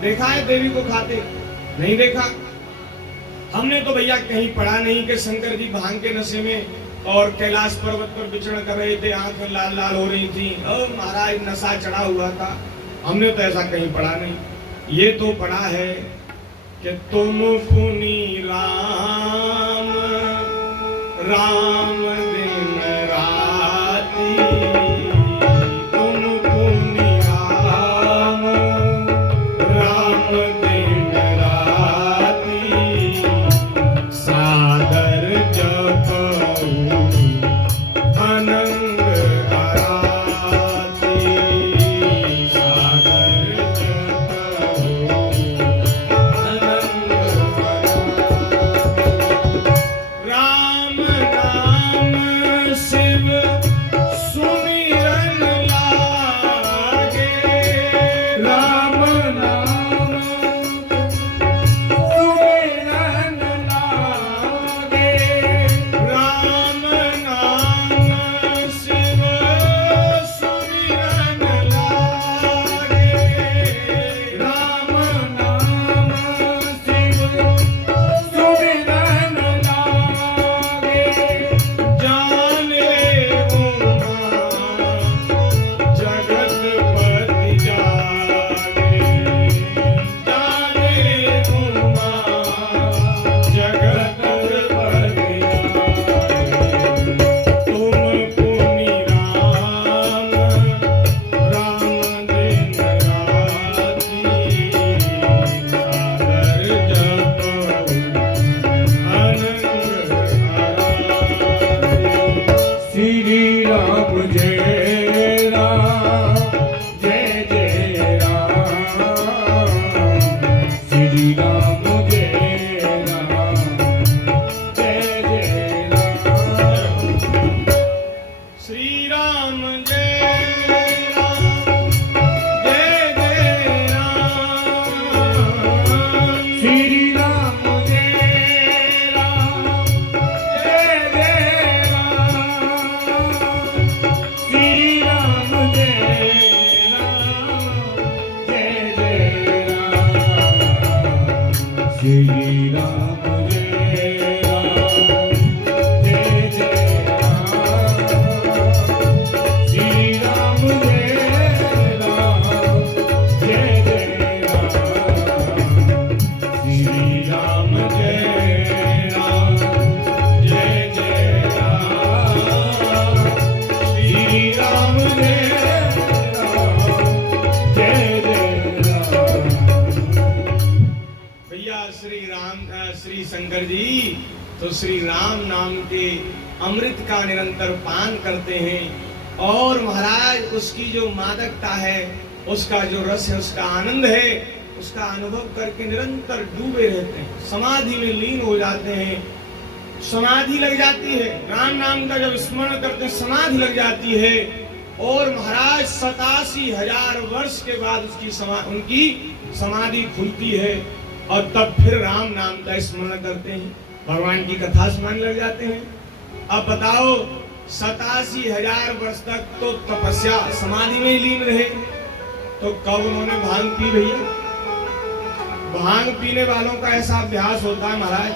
देखा है देवी को खाते? नहीं देखा। हमने तो भैया कहीं पढ़ा नहीं कि शंकर जी भांग के नशे में और कैलाश पर्वत पर विचरण कर रहे थे, आंखें लाल लाल हो रही थी और महाराज नशा चढ़ा हुआ था। हमने तो ऐसा कहीं पढ़ा नहीं। ये तो पढ़ा है कि तुम पुनी राम राम दिन राती, तुम पुनी राम राम दिन राती, सादर जपऊ अनंग शंकर जी तो श्री राम नाम के अमृत का निरंतर पान करते हैं और महाराज उसकी जो मादकता है, उसका जो रस है, उसका आनंद है, उसका अनुभव करके निरंतर डूबे रहते हैं, समाधि में लीन हो जाते हैं। समाधि लग जाती है, राम नाम का जब स्मरण करते हैं समाधि लग जाती है। और महाराज 87,000 वर्ष के बाद उनकी समाधि खुलती है और तब फिर राम नाम का स्मरण करते हैं, भगवान की कथा सुनाने लग जाते हैं। अब बताओ 87,000 वर्ष तक तो तपस्या समाधि में ही लीन रहे, तो कब उन्होंने भांग पी भैया? भांग पीने वालों का ऐसा अभ्यास होता है महाराज,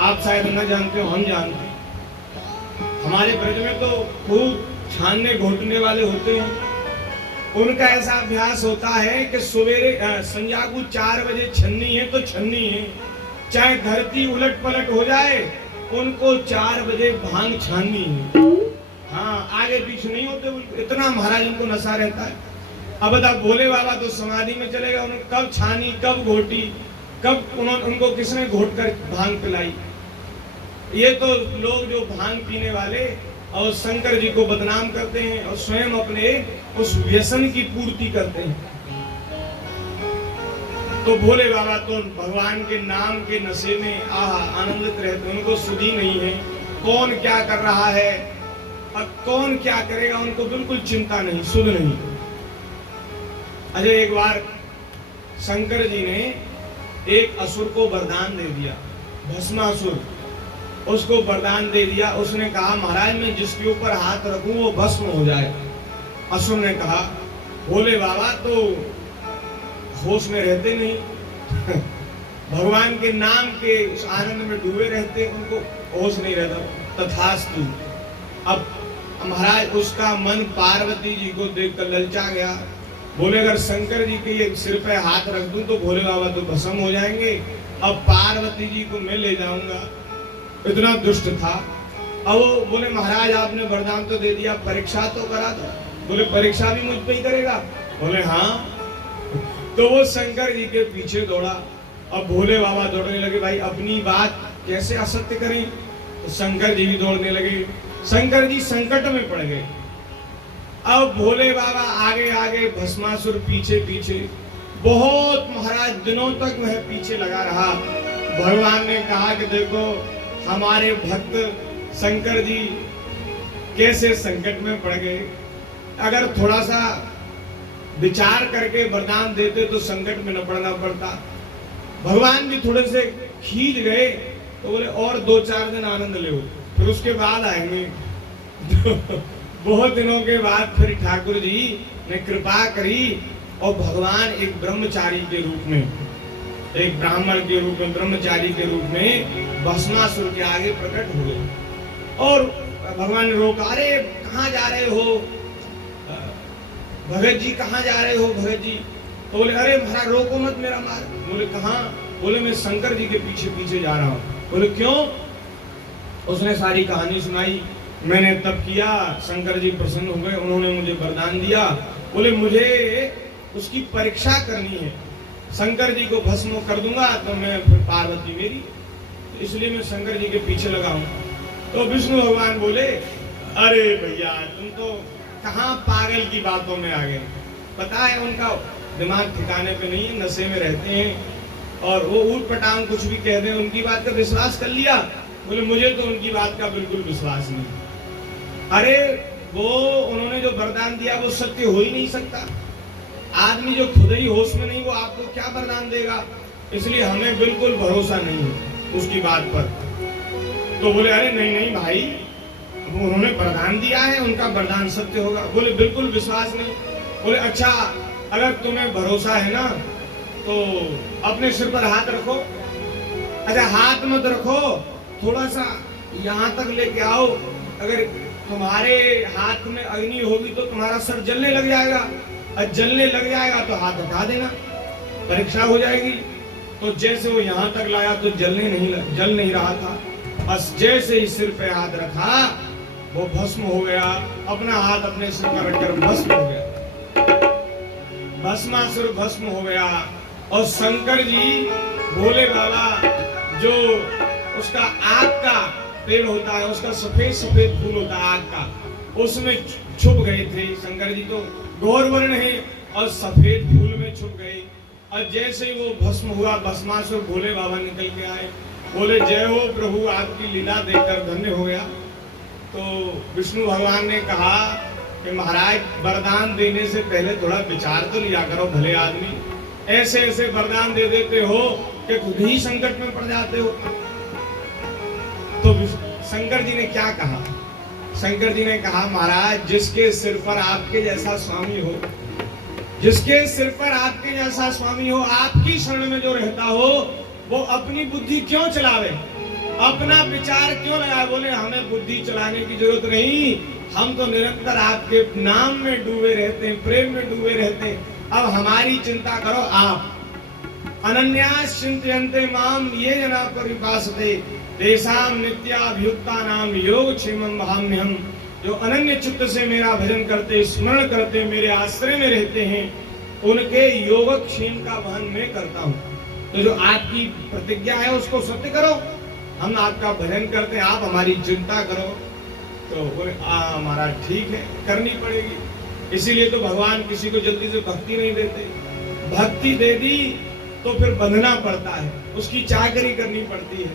आप शायद न जानते हो, हम जानते हैं। हमारे ब्रज में तो खूब छानने घोटने वाले होते हैं। उनका ऐसा अभ्यास होता है कि सवेरे संध्या को 4 बजे छन्नी है तो छन्नी है, चाहे धरती उलट पलट हो जाए, उनको 4 बजे भांग छाननी है। हाँ, आगे पीछे नहीं होते, इतना महाराज उनको नशा रहता है। अब बता, भोले बाबा तो समाधि में चले गए, उन्होंने कब छानी, कब घोटी, कब उनको किसने घोट कर भांग पिलाई? ये तो लोग जो भांग पीने वाले और शंकर जी को बदनाम करते हैं और स्वयं अपने उस व्यसन की पूर्ति करते हैं। तो भोले बाबा तो भगवान के नाम के नशे में आनंदित रहते, उनको सुधी नहीं है कौन क्या कर रहा है और कौन क्या करेगा, उनको बिल्कुल चिंता नहीं, सुध नहीं। अजय एक बार शंकर जी ने एक असुर को वरदान दे दिया, भस्मासुर, उसको वरदान दे दिया। उसने कहा महाराज मैं जिसके ऊपर हाथ रखूं वो भस्म हो जाए। असुर ने कहा भोले बाबा तो होश में रहते नहीं भगवान के नाम के उस आनंद में डूबे रहते, उनको होश नहीं रहता। तथास्तु। अब महाराज उसका मन पार्वती जी को देखकर ललचा गया। बोले अगर शंकर जी के ये सिर पे हाथ रख दूं तो भोले बाबा तो भस्म हो जाएंगे, अब पार्वती जी को मैं ले जाऊंगा। इतना दुष्ट था। अब वो बोले महाराज आपने वरदान तो दे दिया, परीक्षा तो करा दो। बोले परीक्षा भी मुझ पे ही करेगा? बोले हाँ। तो वो शंकर जी के पीछे दौड़ा। अब भोले बाबा दौड़ने लगे, भाई अपनी बात कैसे असत्य करें। तो शंकर जी भी दौड़ने लगे। शंकर जी संकट में पड़ गए। अब भोले बाबा आगे आगे, भस्मासुर पीछे पीछे। बहुत महाराज दिनों तक वह पीछे लगा रहा। भगवान ने कहा कि देखो हमारे भक्त शंकर जी कैसे संकट में पड़ गए, अगर थोड़ा सा विचार करके वरदान देते तो संकट में न पड़ना पड़ता। भगवान भी थोड़े से खींच गए तो बोले और 2-4 दिन आनंद ले, फिर उसके बाद आएंगे। बहुत दिनों के बाद फिर ठाकुर जी ने कृपा करी और भगवान एक ब्रह्मचारी के रूप में, एक ब्राह्मण के रूप में, ब्रह्मचारी के रूप में भस्मासुर के आगे प्रकट हुए। और भगवान ने रोका, अरे कहाँ जा रहे हो भगत जी, कहाँ जा रहे हो भगत जी? तो बोले अरे महाराज रोको मत मेरा मार्ग। बोले कहाँ? बोले मैं शंकर जी के पीछे पीछे जा रहा हूँ। बोले क्यों? उसने सारी कहानी सुनाई। मैंने तब किया, शंकर जी प्रसन्न हो गए, उन्होंने मुझे वरदान दिया। बोले मुझे उसकी परीक्षा करनी है, शंकर जी को भस्म कर दूंगा तो मैं फिर पार्वती मेरी, इसलिए मैं शंकर जी के पीछे लगा हूं। तो विष्णु भगवान बोले अरे भैया तुम तो कहाँ पागल की बातों में आ गए। पता है उनका दिमाग ठिकाने पे नहीं है, नशे में रहते हैं और वो ऊट पटांग कुछ भी कह दें उनकी बात का विश्वास कर लिया। बोले मुझे तो उनकी बात का बिल्कुल विश्वास नहीं। अरे वो उन्होंने जो वरदान दिया वो सत्य हो ही नहीं सकता। आदमी जो खुद ही होश में नहीं वो आपको क्या वरदान देगा, इसलिए हमें बिल्कुल भरोसा नहीं है उसकी बात पर। तो बोले अरे नहीं नहीं भाई, उन्होंने वरदान दिया है, उनका वरदान सत्य होगा। बोले बिल्कुल विश्वास नहीं। बोले अच्छा अगर तुम्हें भरोसा है ना तो अपने सिर पर हाथ रखो। अच्छा हाथ मत रखो, थोड़ा सा यहाँ तक लेके आओ, अगर तुम्हारे हाथ में अग्नि होगी तो तुम्हारा सर जलने लग जाएगा, और जलने लग जाएगा तो हाथ हटा देना, परीक्षा हो जाएगी। तो जैसे वो यहाँ तक लाया तो जल नहीं रहा था। बस जैसे ही सिर पे हाथ रखा वो भस्म हो गया। अपना हाथ अपने सिर पर रखकर भस्म हो गया, भस्मासुर भस्म हो गया। और शंकर जी भोले बाबा जो उसका आग का पेड़ होता है, उसका सफेद सफेद फूल होता है आग का, उसमें छुप गए थे। शंकर जी तो गौर वर्ण है और सफेद फूल में छुप गए। और जैसे ही वो भस्म हुआ, भस्मासुर भोले बाबा निकल के आए, बोले जय हो प्रभु, आपकी लीला देखकर धन्य हो गया। तो विष्णु भगवान ने कहा कि महाराज, वरदान देने से पहले थोड़ा विचार तो लिया करो भले आदमी, ऐसे ऐसे वरदान दे देते हो कि खुद ही संकट में पड़ जाते हो। तो शंकर जी ने क्या कहा? शंकर जी ने कहा महाराज, जिसके सिर पर आपके जैसा स्वामी हो, जिसके सिर पर आपके जैसा स्वामी हो, आपकी शरण में जो रहता हो, वो अपनी बुद्धि क्यों चलावे, अपना विचार क्यों लगाए? बोले हमें बुद्धि चलाने की जरूरत नहीं, हम तो निरंतर आपके नाम में डूबे रहते हैं, प्रेम में डूबे रहते हैं। अब हमारी चिंता करो आप। अनन्यास चिंतयन्ते माम ये जना परिपासते तेषां नित्याभियुक्तानां योगक्षेमं वहाम्यहम्। जो अनन्य चित्त से मेरा भजन करते, स्मरण करते, मेरे आश्रय में रहते हैं, उनके योगक्षेम का वहन मैं करता हूँ। तो जो आपकी प्रतिज्ञा है उसको सत्य करो, हम आपका भजन करते हैं, आप हमारी चिंता करो। तो बोले हमारा ठीक है, करनी पड़ेगी। इसीलिए तो भगवान किसी को जल्दी से भक्ति नहीं देते। भक्ति दे दी तो फिर बंधना पड़ता है, उसकी चाकरी करनी पड़ती है।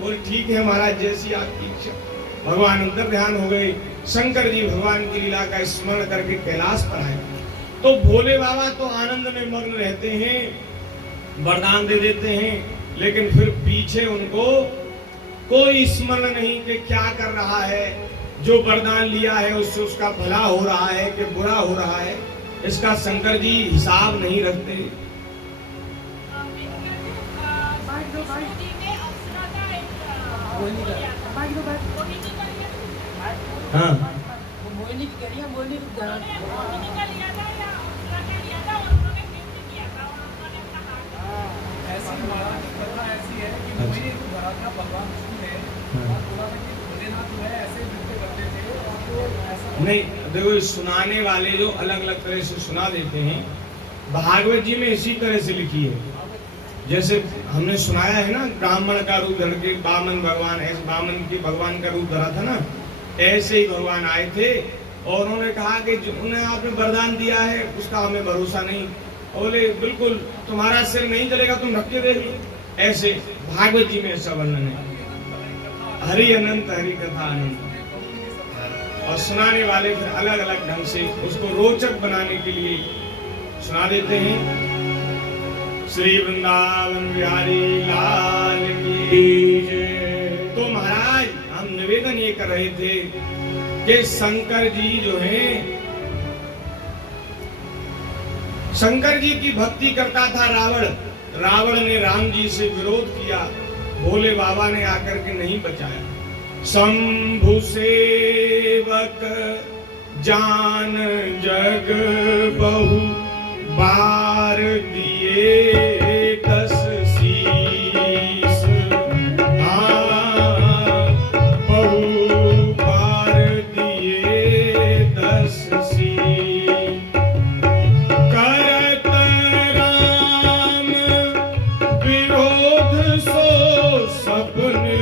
बोले ठीक है महाराज, जैसी आपकी इच्छा। भगवान अंतर ध्यान हो गए। शंकर जी भगवान की लीला का स्मरण करके कैलाश पर आए। तो भोले बाबा तो आनंद में मग्न रहते हैं, वरदान दे देते हैं, लेकिन फिर पीछे उनको कोई स्मरण नहीं कि क्या कर रहा है, जो वरदान लिया है उससे उसका भला हो रहा है कि बुरा हो रहा है, इसका शंकर जी हिसाब नहीं रखते। हाँ, नहीं देखो, सुनाने वाले जो अलग अलग तरह से सुना देते हैं, भागवत जी में इसी तरह से लिखी है। जैसे हमने सुनाया है ना, ब्राह्मण का रूप धर के बामन भगवान, ऐसे बामन की भगवान का रूप धरा था ना, ऐसे ही भगवान आए थे और उन्होंने कहा कि जो उन्हें आपने वरदान दिया है उसका हमें भरोसा नहीं। बोले बिल्कुल, तुम्हारा सिर नहीं चलेगा, तुम रख के देख लो। ऐसे भागवत जी में ऐसा वर्णन है। हरि अनंत, हरि कथा अनंत। और सुनाने वाले फिर अलग अलग ढंग से उसको रोचक बनाने के लिए सुना देते हैं। श्री वृंदावन बिहारी लाल की जय। तो महाराज हम निवेदन ये कर रहे थे कि शंकर जी जो हैं, शंकर जी की भक्ति करता था रावण। रावण ने राम जी से विरोध किया, भोले बाबा ने आकर के नहीं बचाया। शंभु सेवक जान जग बहु बार दिए 10 शीस। बहु बार दिए 10 शीस। करत राम विरोध सो सपने,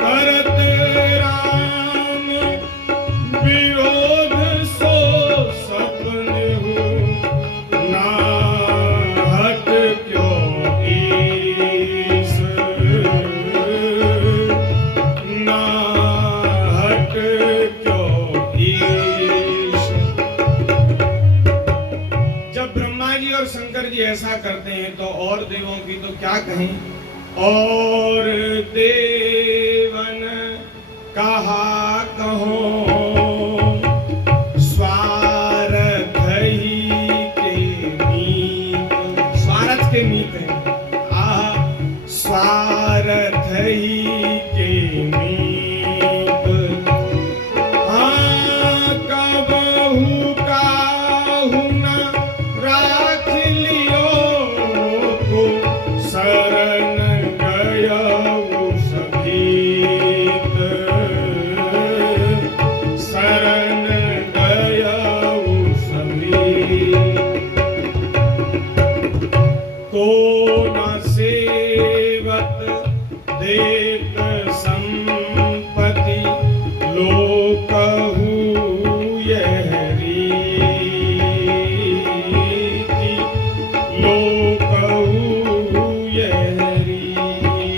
करत राम विरोध सो सपने, नाहट क्यों ईस, नाहट क्यों ईस। जब ब्रह्मा जी और शंकर जी ऐसा करते हैं तो और देवों की तो क्या कहें। और देवन कहा कहो, स्वार्थ ही के मीत। स्वार्थ के मीत है, स्वार्थ ही के मीत। हाँ कबहू काहू न राख लियो को, शरण गयो सभीत, शरण गयो सभीत। को न सेवत देत संपत्ति, लोकहु यह रीति, लोकहु यह रीति।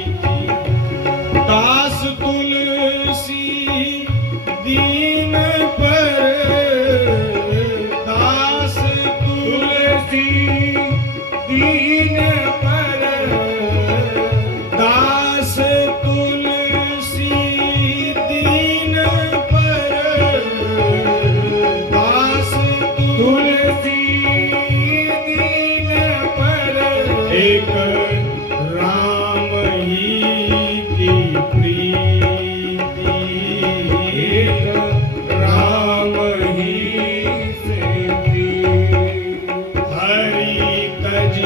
एक राम ही की प्रीति, एक राम ही से प्रीति। हरि तज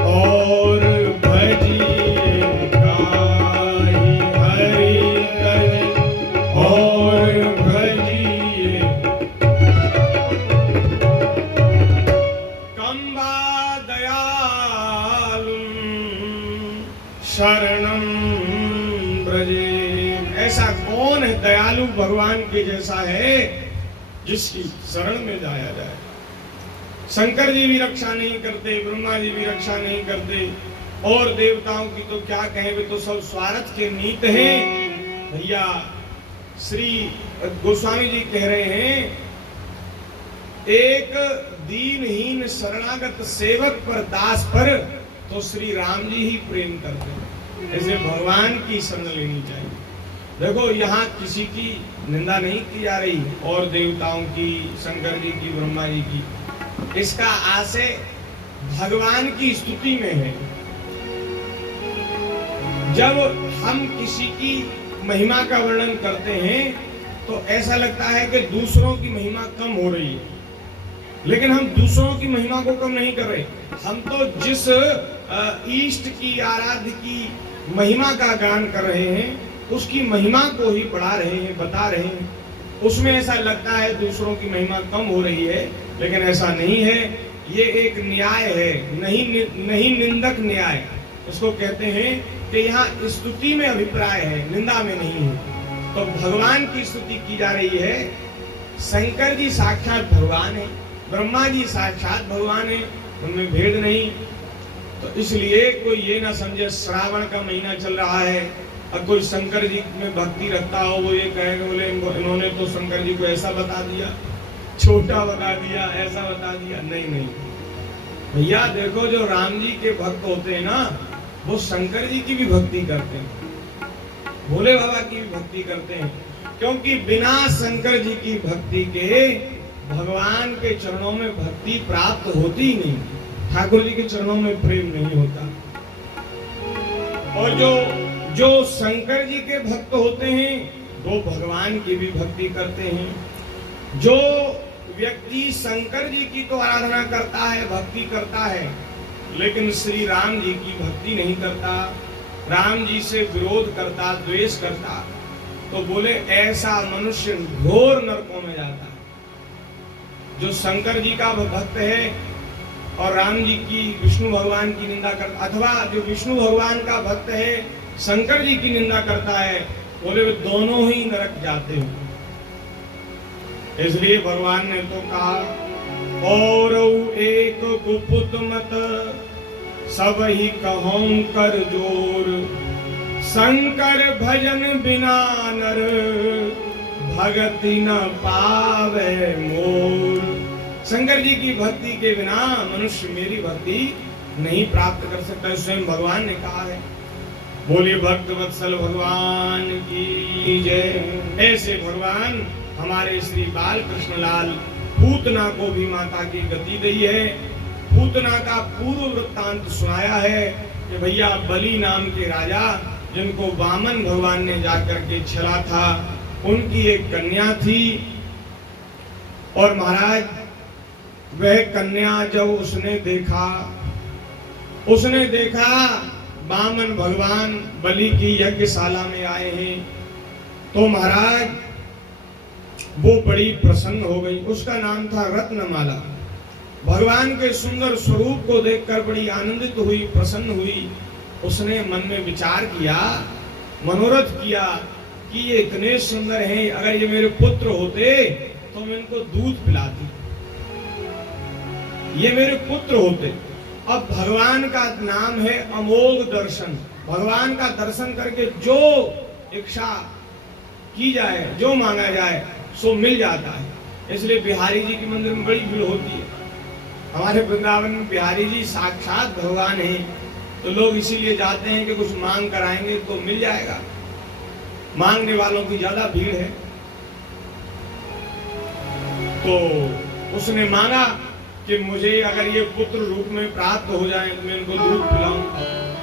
और भजिए गाहि, हरि तज और भजिए। कम्बा दयालुं शरणं ब्रजे। ऐसा कौन है दयालु भगवान के जैसा है जिसकी शरण में जाया जाए। शंकर जी भी रक्षा नहीं करते, ब्रह्मा जी भी रक्षा नहीं करते, और देवताओं की तो क्या कहें, वे तो सब स्वार्थ के नीत हैं। भैया श्री गोस्वामी जी कह रहे हैं, एक दीनहीन शरणागत सेवक पर, दास पर तो श्री राम जी ही प्रेम करते हैं। ऐसे भगवान की शरण लेनी चाहिए। देखो यहाँ किसी की निंदा नहीं की जा रही, और देवताओं की, शंकर जी की, ब्रह्मा जी की। इसका आशय भगवान की स्तुति में है। जब हम किसी की महिमा का वर्णन करते हैं तो ऐसा लगता है कि दूसरों की महिमा कम हो रही है, लेकिन हम दूसरों की महिमा को कम नहीं कर रहे। हम तो जिस इष्ट की, आराध्य की महिमा का गान कर रहे हैं, उसकी महिमा को ही बढ़ा रहे हैं, बता रहे हैं। उसमें ऐसा लगता है दूसरों की महिमा कम हो रही है, लेकिन ऐसा नहीं है। ये एक न्याय है, नहीं निंदक न्याय। उसको कहते हैं कि यहाँ स्तुति में अभिप्राय है, निंदा में नहीं है। तो भगवान की स्तुति की जा रही है। शंकर जी साक्षात भगवान है, ब्रह्मा जी साक्षात भगवान है, उनमें भेद नहीं। तो इसलिए कोई ये ना समझे श्रावण का महीना चल रहा है और कोई शंकर जी में भक्ति रखता हो, वो ये कहेंगे बोले इन्होंने तो शंकर जी को ऐसा बता दिया, छोटा बता दिया, ऐसा बता दिया। नहीं नहीं भैया, देखो जो राम जी के भक्त होते हैं ना, वो शंकर जी की भी भक्ति करते हैं, भोले बाबा की भी भक्ति करते हैं। क्योंकि बिना शंकर जी की भक्ति के भगवान के चरणों में भक्ति प्राप्त होती ही नहीं, ठाकुर जी के चरणों में प्रेम नहीं होता। और जो शंकर जी के भक्त होते हैं वो भगवान की भी भक्ति करते हैं। जो व्यक्ति शंकर जी की तो आराधना करता है, भक्ति करता है, लेकिन श्री राम जी की भक्ति नहीं करता, राम जी से विरोध करता, द्वेष करता, तो बोले ऐसा मनुष्य घोर नरकों में जाता है। जो शंकर जी का भक्त है और राम जी की, विष्णु भगवान की निंदा करता, अथवा जो विष्णु भगवान का भक्त है शंकर जी की निंदा करता है, बोले वे दोनों ही नरक जाते हैं। इसलिए भगवान ने तो कहा, और एक कुपुत मत सब ही कहूं कर जोर, शंकर भजन बिना नर भगति न पावे मोर। शंकर जी की भक्ति के बिना मनुष्य मेरी भक्ति नहीं प्राप्त कर सकता, स्वयं भगवान ने कहा है। बोलिए भक्त वत्सल भगवान की जय। ऐसे भगवान हमारे श्री बाल कृष्ण लाल पूतना को भी माता की गति दी है। पूतना का पूर्व वृत्तांत सुनाया है कि भैया बलि नाम के राजा, जिनको वामन भगवान ने जाकर के छला था, उनकी एक कन्या थी। और महाराज वह कन्या जब उसने देखा वामन भगवान बलि की यज्ञशाला में आए हैं, तो महाराज वो बड़ी प्रसन्न हो गई। उसका नाम था रत्नमाला। भगवान के सुंदर स्वरूप को देखकर बड़ी आनंदित हुई, प्रसन्न हुई। उसने मन में विचार किया, मनोरथ किया कि ये इतने सुंदर हैं, अगर ये मेरे पुत्र होते तो मैं इनको दूध पिलाती, ये मेरे पुत्र होते। अब भगवान का नाम है अमोघ दर्शन। भगवान का दर्शन करके जो इच्छा की जाए, जो मांगा जाए, सो मिल जाता है। इसलिए बिहारी जी के मंदिर में बड़ी भीड़ होती है। हमारे वृंदावन में बिहारी जी साक्षात भगवान हैं, तो लोग इसीलिए जाते हैं कि कुछ मांग कर आएंगे तो मिल जाएगा। मांगने वालों की ज्यादा भीड़ है। तो उसने मांगा कि मुझे अगर ये पुत्र रूप में प्राप्त हो जाए तो मैं इनको दूध पिलाऊं।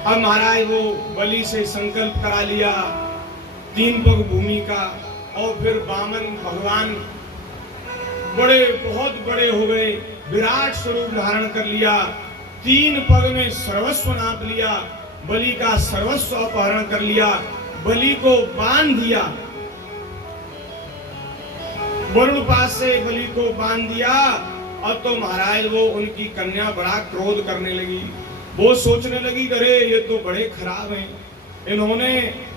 अब महाराज वो बलि से संकल्प करा लिया 3 पग भूमि का, और फिर वामन भगवान बहुत बड़े हो गए, विराट स्वरूप धारण कर लिया, 3 पग में सर्वस्व नाप लिया, बलि का सर्वस्व अपहरण कर लिया, बलि को बांध दिया, वरुण पास से बलि को बांध दिया। और तो महाराज वो उनकी कन्या बड़ा क्रोध करने लगी, वो सोचने लगी अरे ये तो बड़े खराब हैं, इन्होंने